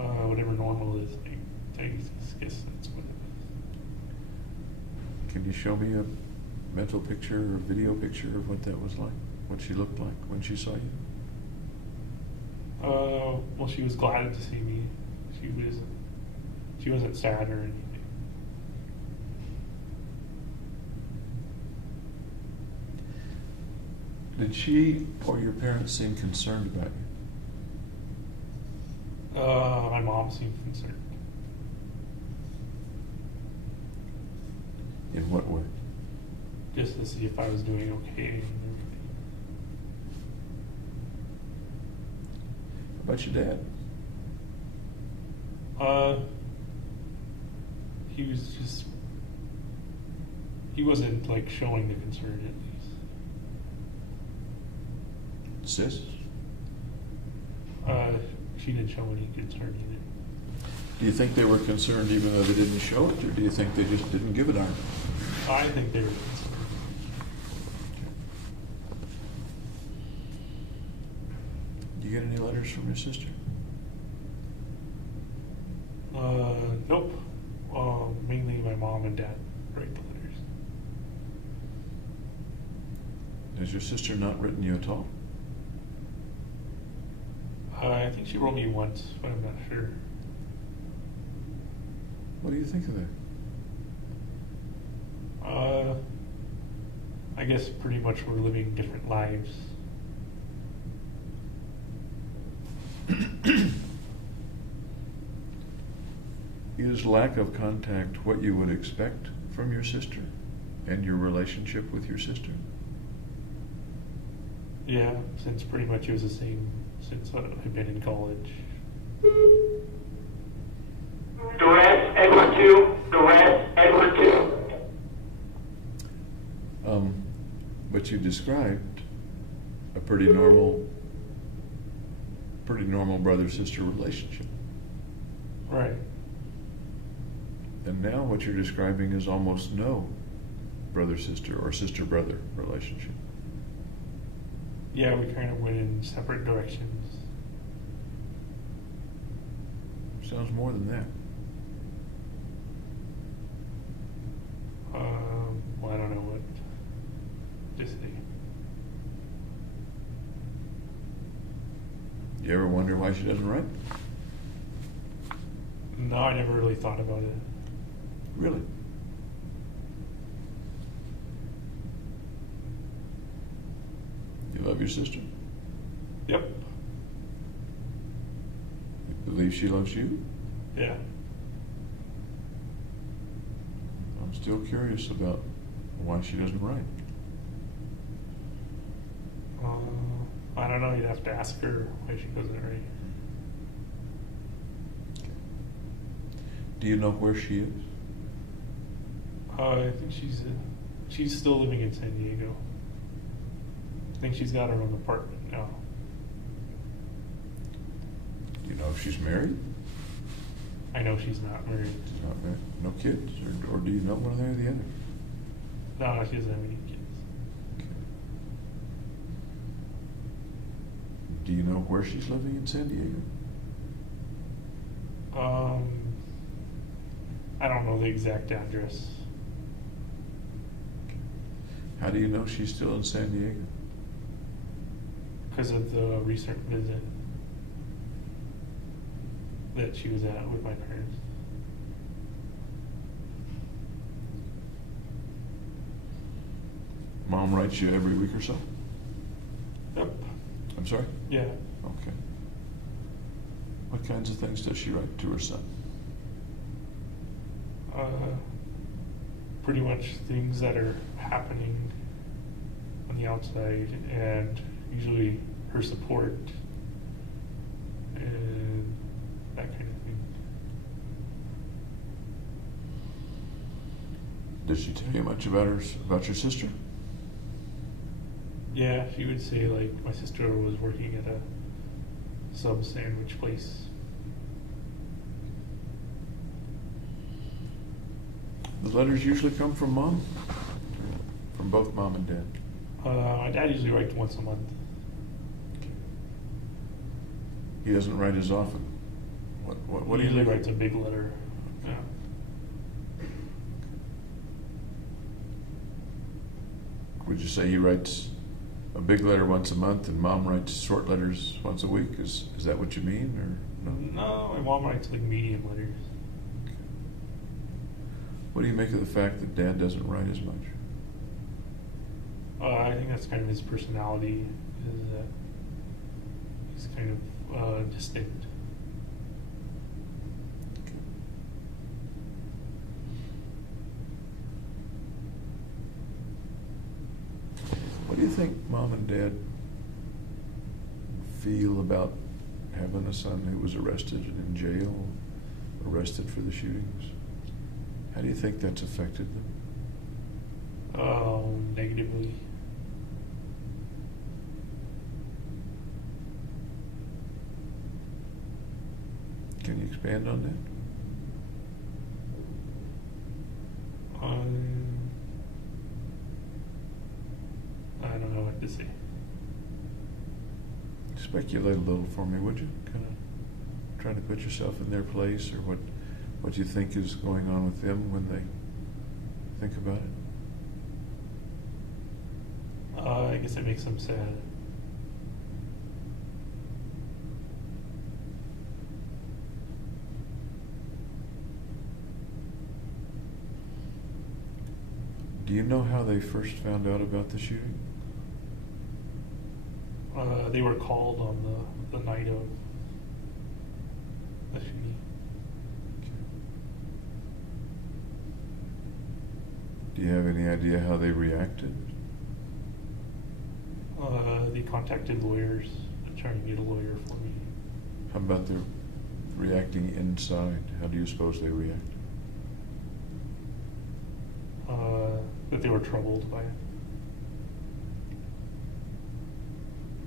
Whatever normal is, I guess that's what it is. Can you show me a mental picture or video picture of what that was like? What she looked like when she saw you? Well, she was glad to see me. She wasn't sad or anything. Did she or your parents seem concerned about you? My mom seemed concerned. In what way? Just to see if I was doing okay and everything. How about your dad? He wasn't like showing the concern at least. Sis? She didn't show any concern either. Do you think they were concerned even though they didn't show it, or do you think they just didn't give it on? I think they were concerned. Do you get any letters from your sister? Nope. Mainly my mom and dad write the letters. Has your sister not written you at all? I think she wrote me once, but I'm not sure. What do you think of that? I guess pretty much we're living different lives. Is lack of contact what you would expect from your sister and your relationship with your sister? Yeah, since pretty much it was the same since I've been in college. Duress, Edward 2. Duress, Edward 2. But you described a pretty normal brother-sister relationship. Right. And now what you're describing is almost no brother-sister or sister-brother relationship. Yeah, we kind of went in separate directions. Sounds more than that. Well, I don't know what to say. You ever wonder why she doesn't write? No, I never really thought about it. Really? You love your sister? Yep. You believe she loves you? Yeah. I'm still curious about why she doesn't write. I don't know. You'd have to ask her why she doesn't write. Do you know where she is? I think she's still living in San Diego. I think she's got her own apartment now. Do you know if she's married? I know she's not married. She's not married. No kids? Or do you know one or the other? No, she doesn't have any kids. Do you know where she's living in San Diego? I don't know the exact address. How do you know she's still in San Diego? Because of the recent visit that she was at with my parents. Mom writes you every week or so? Yep. I'm sorry? Yeah. Okay. What kinds of things does she write to her son? Pretty much things that are happening on the outside, and usually her support and that kind of thing. Does she tell you much about about your sister? Yeah, she would say like my sister was working at a sub sandwich place. The letters usually come from Mom? From both Mom and Dad? My dad usually writes once a month. He doesn't write as often. What He do you usually make? writes a big letter. Yeah. Would you say he writes a big letter once a month and Mom writes short letters once a week? Is that what you mean, or no? No, my mom writes like medium letters. What do you make of the fact that Dad doesn't write as much? I think that's kind of his personality. Is that he's kind of distinct. What do you think Mom and Dad feel about having a son who was arrested and in jail, arrested for the shootings? How do you think that's affected them? Negatively. Can you expand on that? I don't know what to say. Speculate a little for me, would you? Kind of trying to put yourself in their place, or what you think is going on with them when they think about it? I guess it makes them sad. Do you know how they first found out about the shooting? They were called on the night of the shooting. Do you have any idea how they reacted? They contacted lawyers to try and get a lawyer for me. How about their reacting inside? How do you suppose they react? That they were troubled by it.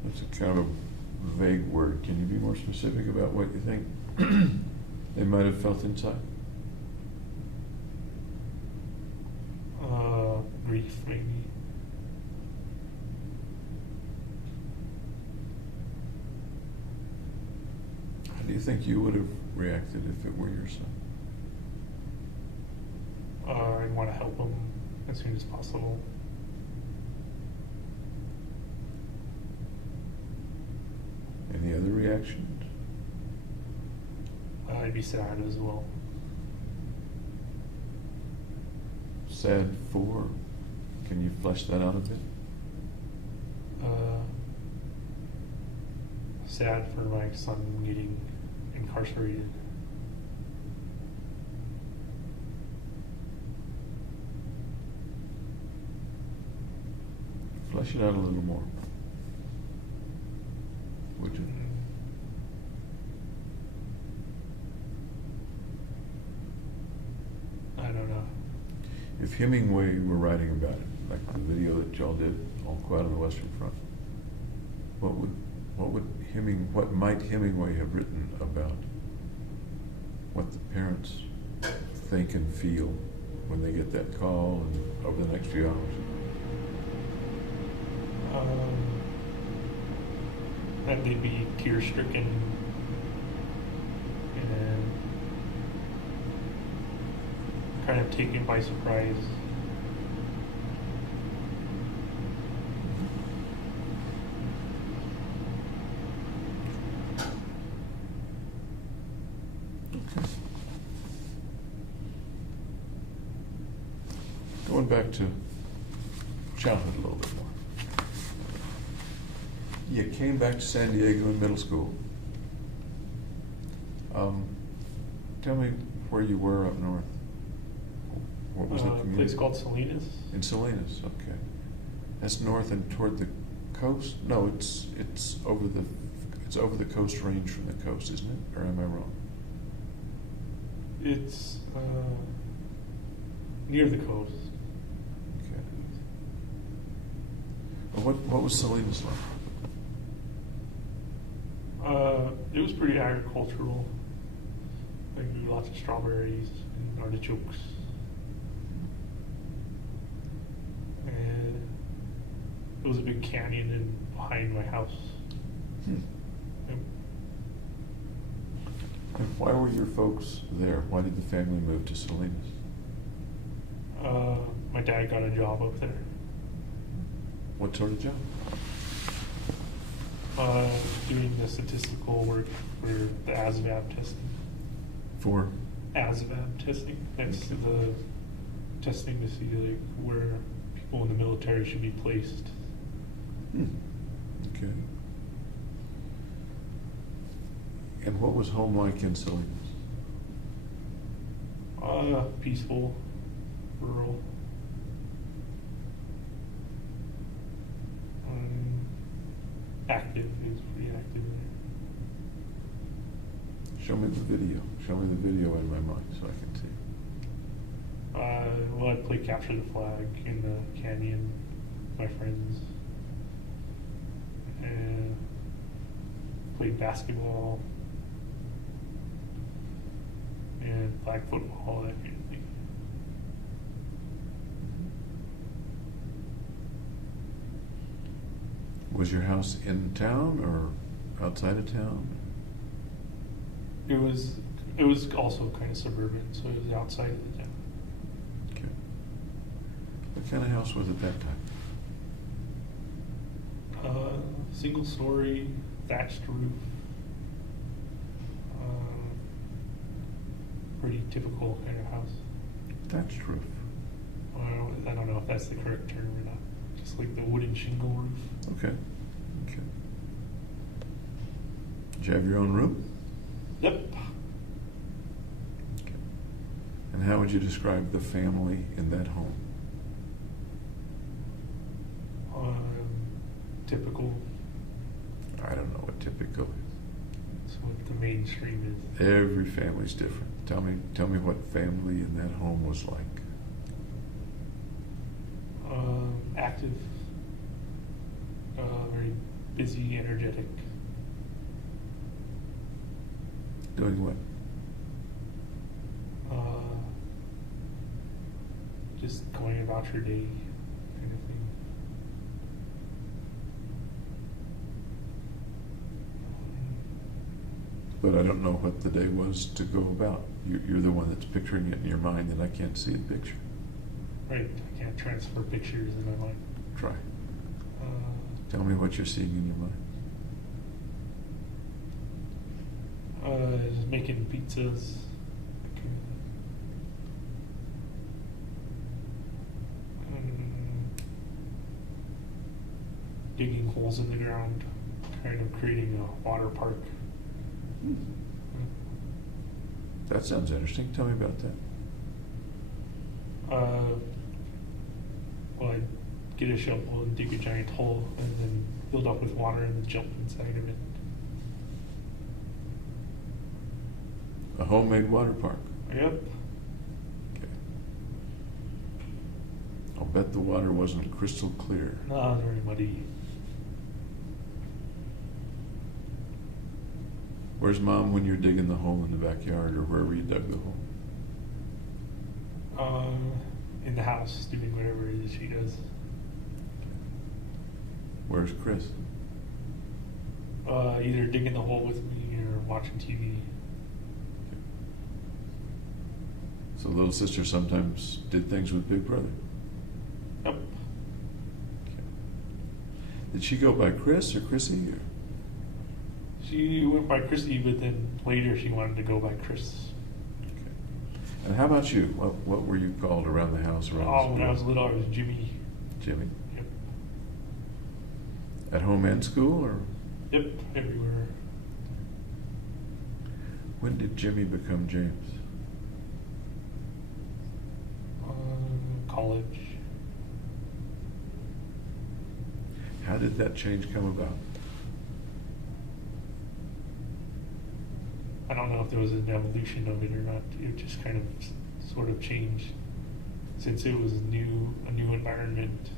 That's a kind of a vague word. Can you be more specific about what you think they might have felt inside? Grief, maybe. How do you think you would have reacted if it were your son? I'd want to help them as soon as possible. Any other reactions? I'd be sad as well. Sad for? Can you flesh that out a bit? Sad for my son getting incarcerated. Flesh it out a little more. Would you? I don't know. If Hemingway were writing about it, like the video that y'all did, All Quiet on the Western Front, what might Hemingway have written about what the parents think and feel when they get that call and over the next few hours? That they'd be tear stricken and kind of taken by surprise. Okay. Going back to childhood a little bit more. You came back to San Diego in middle school. Tell me where you were up north. What was the A community? place called Salinas. In Salinas, okay. That's north and toward the coast? No, it's over the coast range from the coast, isn't it? Or am I wrong? It's near the coast. Okay. Well, what was Salinas like? It was pretty agricultural. Like we grew lots of strawberries and artichokes. And it was a big canyon behind my house. Yep. And why were your folks there? Why did the family move to Salinas? My dad got a job up there. What sort of job? Doing the statistical work for the ASVAB testing. For? ASVAB testing. That's the testing to see like where people in the military should be placed. Okay. And what was home like in Salinas? Peaceful, rural. Active. It was pretty active there. Show me the video. Show me the video in my mind so I can see. Well, I played capture the flag in the canyon with my friends. And played basketball and flag football, that kind of thing. Was your house in town or outside of town? It was also kind of suburban, so it was outside of the town. Okay. What kind of house was it that time? Single story, thatched roof. Pretty typical kind of house. Thatched roof. I don't know if that's the correct term or not. Just like the wooden shingle roof. Okay. Okay. Did you have your own room? Yep. Okay. And how would you describe the family in that home? Typical. I don't know what typical is. That's what the mainstream is. Every family's different. Tell me what family in that home was like. Active. Very busy, energetic. Doing what? Just going about your day, kind of thing. But I don't know what the day was to go about. You're the one that's picturing it in your mind, and I can't see the picture. Right, I can't transfer pictures in my mind. Try. Tell me what you're seeing in your mind. Just making pizzas. Digging holes in the ground, kind of creating a water park. That sounds interesting. Tell me about that. Well, I'd get a shovel and dig a giant hole and then fill it up with water and then jump inside of it. A homemade water park. Yep. Okay. I'll bet the water wasn't crystal clear. No, it's very muddy. Where's Mom when you're digging the hole in the backyard or wherever you dug the hole? In the house, doing whatever it is she does. Where's Chris? Either digging the hole with me or watching TV. So little sister sometimes did things with Big Brother. Yep. Okay. Did she go by Chris or Chrissy? Or? She went by Chrissy, but then later she wanted to go by Chris. Okay. And how about you? What were you called around the house? When I was little, I was Jimmy. Jimmy. Yep. At home and school, or? Yep, everywhere. When did Jimmy become James? College. How did that change come about? I don't know if there was an evolution of it or not. It just kind of sort of changed since it was a new environment.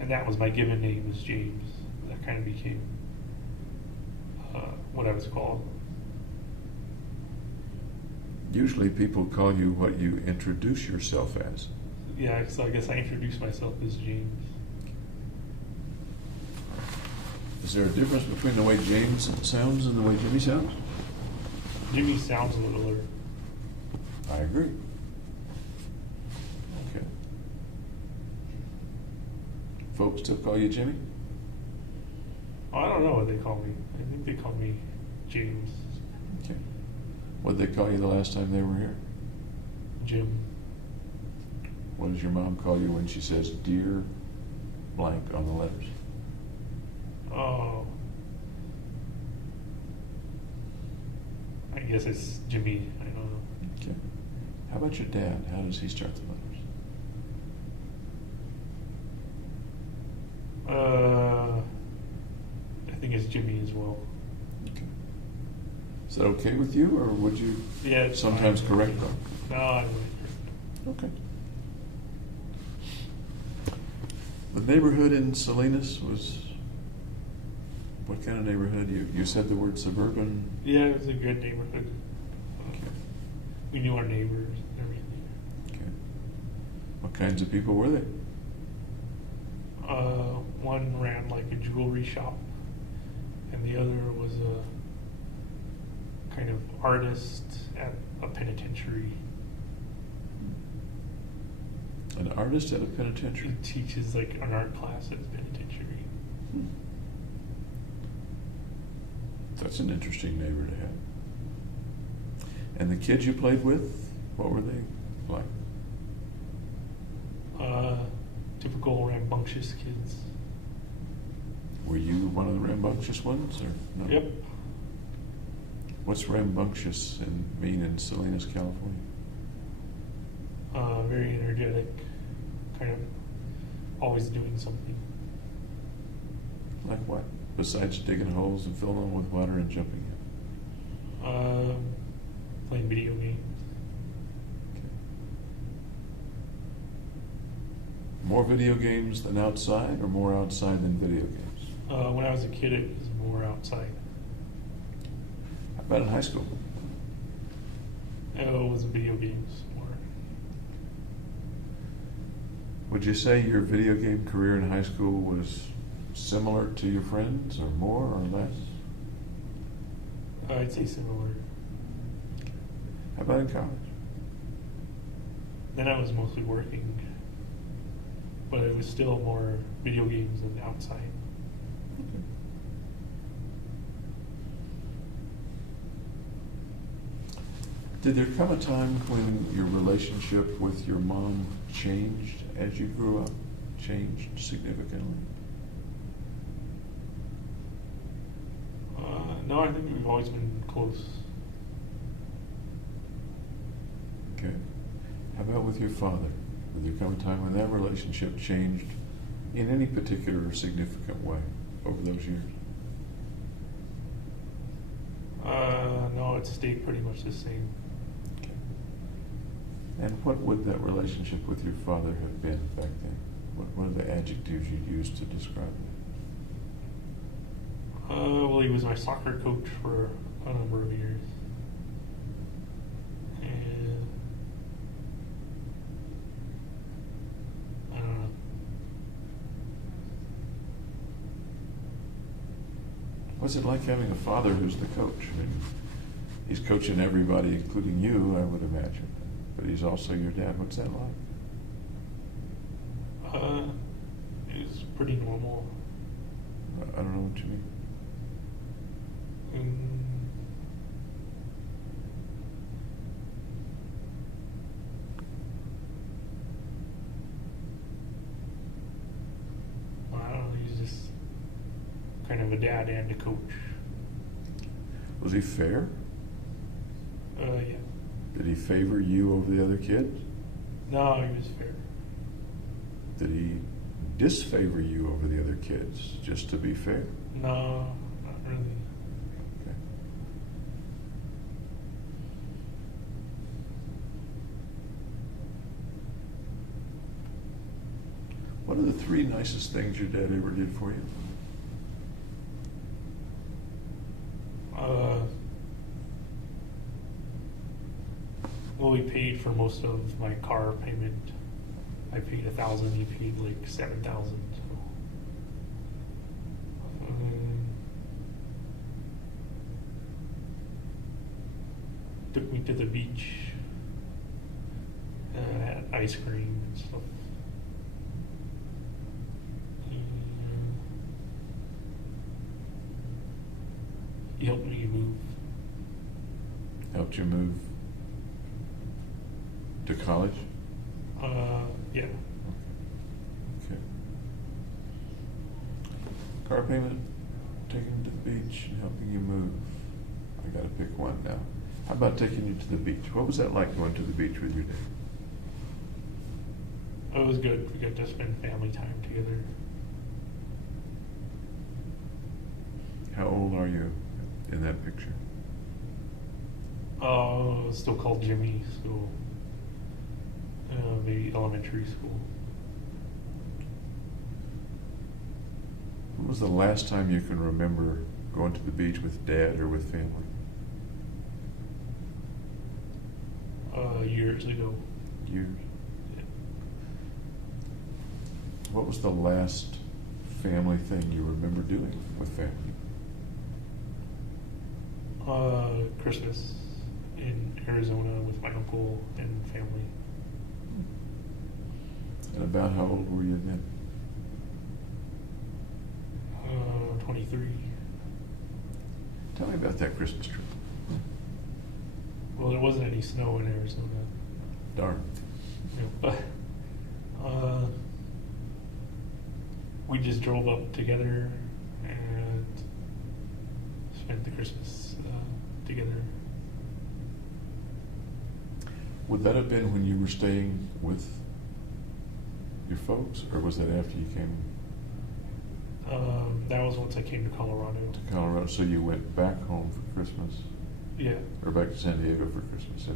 And that was my given name, was James. That kind of became what I was called. Usually people call you what you introduce yourself as. Yeah, so I guess I introduced myself as James. Is there a difference between the way James sounds and the way Jimmy sounds? Jimmy sounds littler. I agree. Okay. Folks still call you Jimmy? I don't know what they call me. I think they call me James. Okay. What did they call you the last time they were here? Jim. What does your mom call you when she says dear blank on the letters? Oh. I guess it's Jimmy. I don't know. Okay. How about your dad? How does he start the letters? I think it's Jimmy as well. Okay. Is that okay with you, or would you Yeah, it's sometimes fine. correct them? No, I wouldn't. Okay. The neighborhood in Salinas was, what kind of neighborhood? You said the word suburban. Yeah, it was a good neighborhood. Okay. We knew our neighbors and everything. Okay. What kinds of people were they? One ran like a jewelry shop, and the other was a kind of artist at a penitentiary. An artist at a He penitentiary. teaches like an art class at the penitentiary. That's an interesting neighbor to have. And the kids you played with, what were they like? Typical rambunctious kids. Were you one of the rambunctious ones, or no? Yep. What's rambunctious mean in Salinas, California? Very energetic, kind of always doing something. Like what? Besides digging holes and filling them with water and jumping in? Playing video games. Okay. More video games than outside, or more outside than video games? When I was a kid, it was more outside. How about in high school? It was video games more. Would you say your video game career in high school was similar to your friends, or more or less? I'd say similar. How about in college? Then I was mostly working, but it was still more video games than outside. Did there come a time when your relationship with your mom changed as you grew up? Changed significantly? No, I think we've always been close. Okay. How about with your father? Did there come a time when that relationship changed in any particular significant way over those years? No, it stayed pretty much the same. Okay. And what would that relationship with your father have been back then? What are the adjectives you used to describe it? Well, he was my soccer coach for a number of years. And What's it like having a father who's the coach? I mean, he's coaching everybody, including you, I would imagine. But he's also your dad. What's that like? It's pretty normal. I don't know what you mean. Well, I don't know. He's just kind of a dad and a coach. Was he fair? Yeah. Did he favor you over the other kids? No, he was fair. Did he disfavor you over the other kids, just to be fair? No, not really. Okay. What are the 3 nicest things your dad ever did for you? Well, we paid for most of my car payment. I paid $1,000. He paid like $7,000. So. Took me to the beach. Had ice cream and stuff. He helped me move. Helped you move to college? Yeah. Okay. Car payment, taking you to the beach, and helping you move. I gotta pick one now. How about taking you to the beach? What was that like going to the beach with your dad? It was good. We got to spend family time together. How old are you in that picture? Still called Jimmy, so maybe elementary school. When was the last time you can remember going to the beach with dad or with family? Years ago. Years. Yeah. What was the last family thing you remember doing with family? Christmas in Arizona with my uncle and family. And about how old were you then? 23. Tell me about that Christmas trip. Well, there wasn't any snow in Arizona. Darn. But we just drove up together and spent the Christmas together. Would that have been when you were staying with your folks, or was that after you came That was once I came to Colorado. to Colorado? So you went back home for Christmas, Yeah. or back to San Diego for Christmas,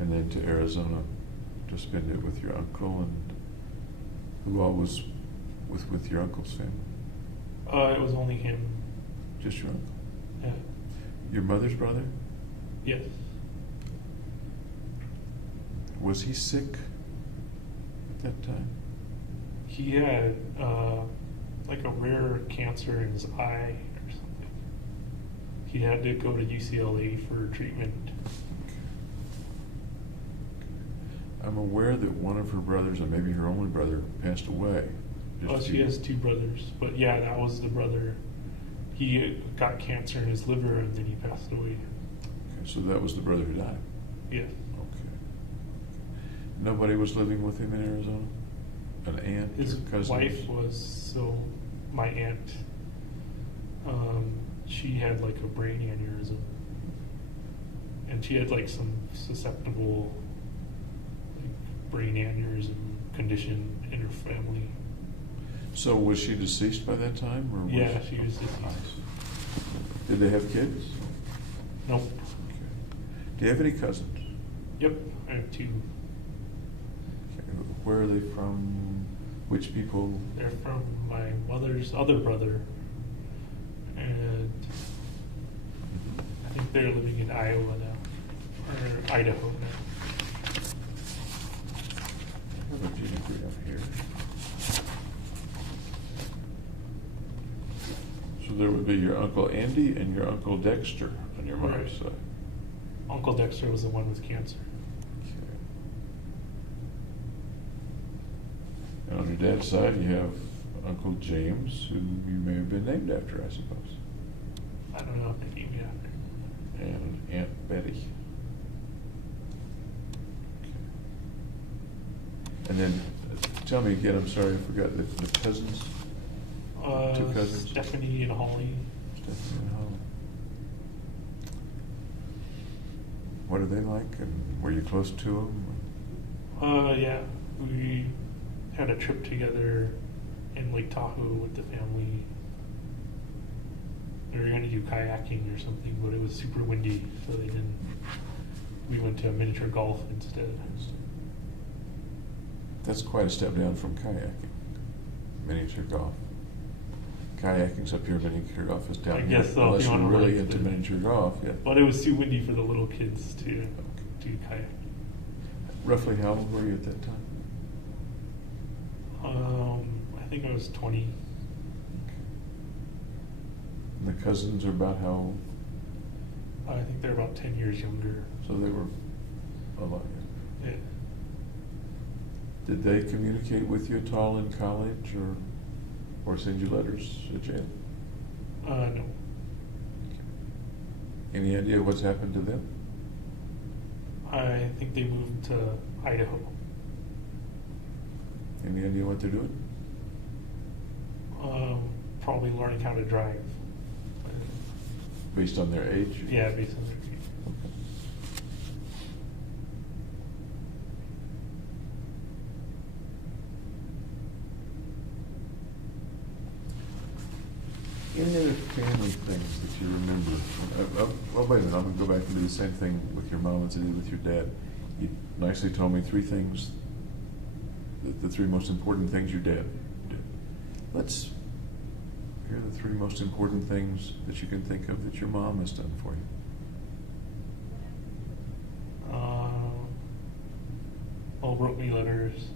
and then to Arizona to spend it with your uncle, and who all was with your uncle's family? It was only him. Just your uncle? Yeah. Your mother's brother? Yes. Was he sick at that time? He had like a rare cancer in his eye or something. He had to go to UCLA for treatment. I'm aware that one of her brothers, and maybe her only brother, passed away. She has 2 brothers, but yeah, that was the brother. He got cancer in his liver and then he passed away. Okay, so that was the brother who died. Yeah. Okay. Nobody was living with him in Arizona? An aunt His or cousin? wife was, so my aunt, she had like a brain aneurysm. And she had like some susceptible like brain aneurysm condition in her family. So was she deceased by that time? Or Yeah, she was deceased. Did they have kids? Nope. Okay. Do you have any cousins? Yep, I have 2. Okay. Where are they from? Which people? They're from my mother's other brother. And I think they're living in Iowa now. Or Idaho now. I have a genealogy up here. So there would be your Uncle Andy and your Uncle Dexter on your mom's Right. side. Uncle Dexter was the one with cancer. Okay. And on your dad's side, you have Uncle James, who you may have been named after, I suppose, I don't know if they named me after. and Aunt Betty. Okay. And then, tell me again, I'm sorry, I forgot the cousins? Two cousins? Stephanie and Holly. Stephanie and Holly. What are they like, and were you close to them? Yeah, we had a trip together in Lake Tahoe with the family. We were going to do kayaking or something, but it was super windy, so they didn't. We went to miniature golf instead. That's quite a step down from kayaking. Miniature golf. Kayaking's up here, miniature golf is down I here. guess so, Unless if you you're wanna really ride into the- miniature golf, yeah. But it was too windy for the little kids to do kayaking. Roughly how old were you at that time? I think I was 20. And the cousins are about how old? I think they're about 10 years younger. So they were a lot younger. Yeah. Did they communicate with you at all in college, or send you letters at jail? No. Any idea what's happened to them? I think they moved to Idaho. Any idea what they're doing? Probably learning how to drive. Based on their age? Yeah, based on their age. Any other family things that you remember? Well, wait a minute, I'm gonna go back and do the same thing with your mom as I did with your dad. You nicely told me three things, the three most important things your dad did. Let's hear the three most important things that you can think of that your mom has done for you. Well, wrote me letters.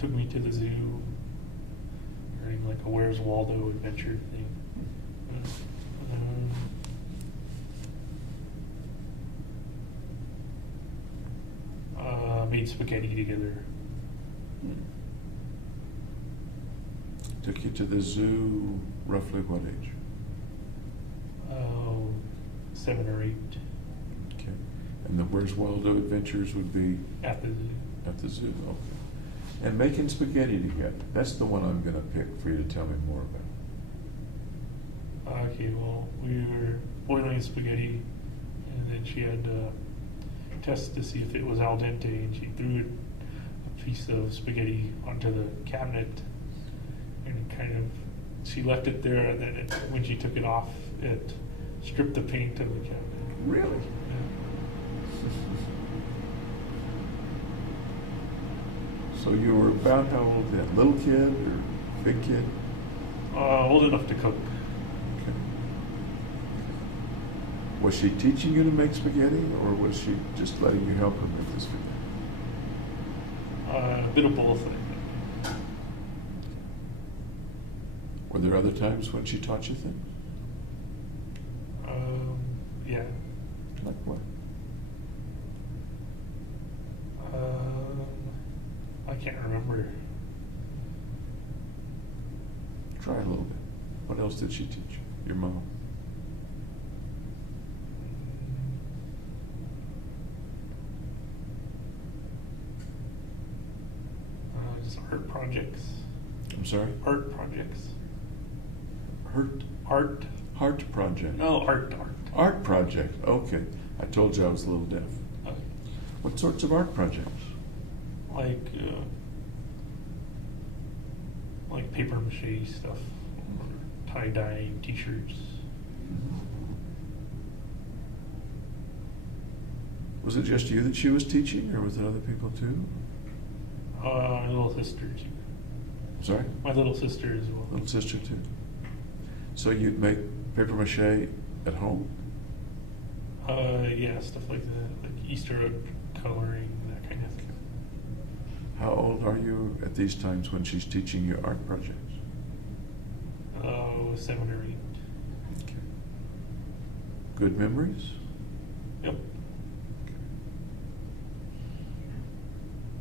Took me to the zoo. During like a Where's Waldo adventure thing. Made spaghetti together. Took you to the zoo, roughly what age? 7 or 8 Okay. And the Where's Waldo adventures would be at the zoo. at the zoo, okay. And making spaghetti together, that's the one I'm gonna pick for you to tell me more about. Okay, well, we were boiling spaghetti, and then she had to test to see if it was al dente, and she threw a piece of spaghetti onto the cabinet, and she left it there, and then when she took it off, it stripped the paint of the cabinet. Really? Yeah. So you were about how old then? Little kid or big kid? Old enough to cook. Okay. Was she teaching you to make spaghetti, or was she just letting you help her make the spaghetti? A bit of both, I think. Were there other times when she taught you things? Yeah. Like what? I can't remember. Try a little bit. What else did she teach you? Your mom? Just art projects. I'm sorry? Art projects. Hurt? Art. Heart project. No, art. Art project. Okay. I told you I was a little deaf. What sorts of art projects? Like paper mache stuff, or tie dye T-shirts. Was it just you that she was teaching, or was it other people too? My little sister too. Sorry? My little sister as well. Little sister too. So you'd make paper mache at home? Yeah, stuff like that, like Easter egg coloring, that kind of thing. How old are you at these times when she's teaching you art projects? 7 or 8. Okay. Good memories? Yep.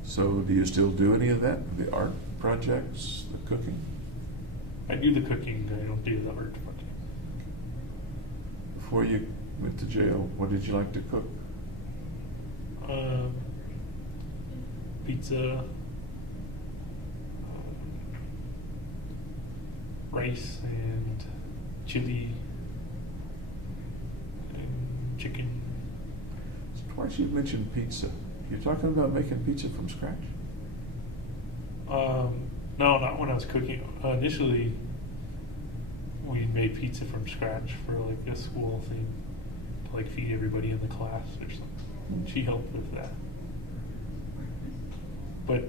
So do you still do any of that? The art projects, the cooking? I do the cooking, I don't do the art project. Before you went to jail, what did you like to cook? Pizza, rice and chili and chicken. Twice you've mentioned pizza. You're talking about making pizza from scratch? No, not when I was cooking. Initially, we made pizza from scratch for like a school thing to like feed everybody in the class or something. She helped with that. But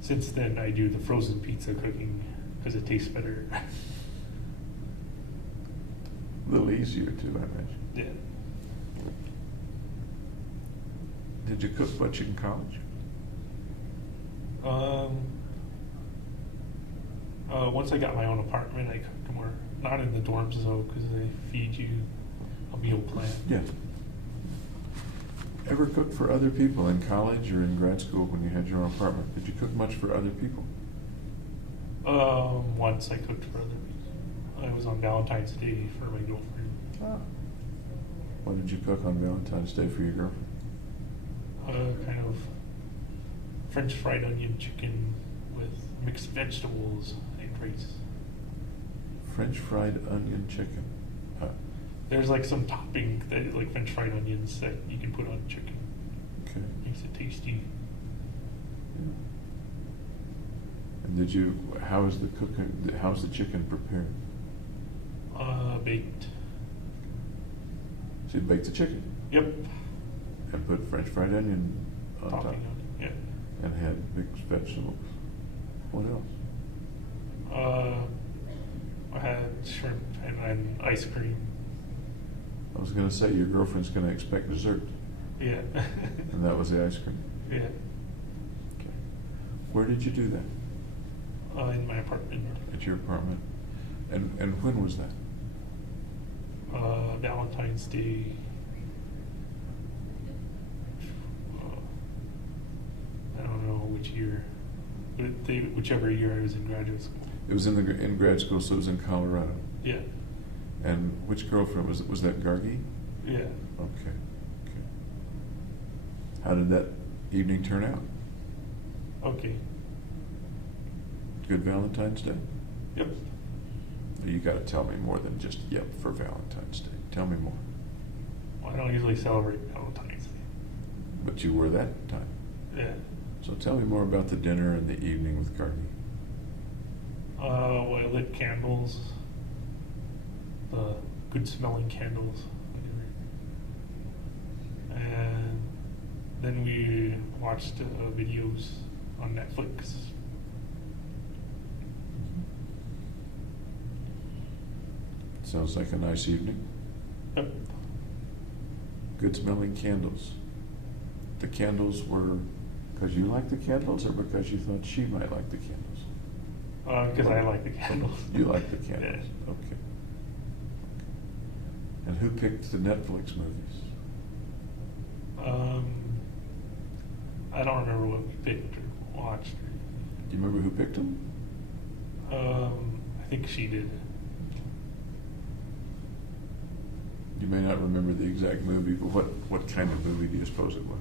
since then, I do the frozen pizza cooking because it tastes better. A little easier too, I imagine. Yeah. Did you cook much in college? Once I got my own apartment, I cooked more. Not in the dorms though, because they feed you a meal plan. Yeah. Ever cook for other people in college or in grad school when you had your own apartment? Did you cook much for other people? Once I cooked for other people. I was on Valentine's Day for my girlfriend. Ah. What did you cook on Valentine's Day for your girlfriend? Kind of French fried onion chicken with mixed vegetables and rice. French fried onion chicken. There's like some topping that like French fried onions that you can put on chicken. Okay. Makes it tasty. Yeah. And did you? How's the cooking? How's the chicken prepared? Baked. So you baked the chicken Yep. and put French fried onion on Topping top, on it. Yeah. and had mixed vegetables. What else? I had shrimp and then ice cream. I was going to say your girlfriend's going to expect dessert, Yeah. and that was the ice cream. Yeah. Okay. Where did you do that? In my apartment. At your apartment. And when was that? Valentine's Day. I don't know which year, but whichever year I was in graduate school. It was in grad school, so it was in Colorado. Yeah. And which girlfriend was it? Was that Gargi? Yeah. Okay. How did that evening turn out? Okay. Good Valentine's Day? Yep. You got to tell me more than just yep for Valentine's Day. Tell me more. Well, I don't usually celebrate Valentine's Day. But you were that time. Yeah. So tell me more about the dinner and the evening with Gargi. Well, I lit candles. The good smelling candles. And then we watched videos on Netflix. Sounds like a nice evening. Yep. Good smelling candles. The candles were because you liked the candles or because you thought she might like the candles? Because I like the candles. You like the candles. Yeah. Okay. And who picked the Netflix movies? I don't remember what we picked or watched. Do you remember who picked them? I think she did. You may not remember the exact movie, but what kind of movie do you suppose it was?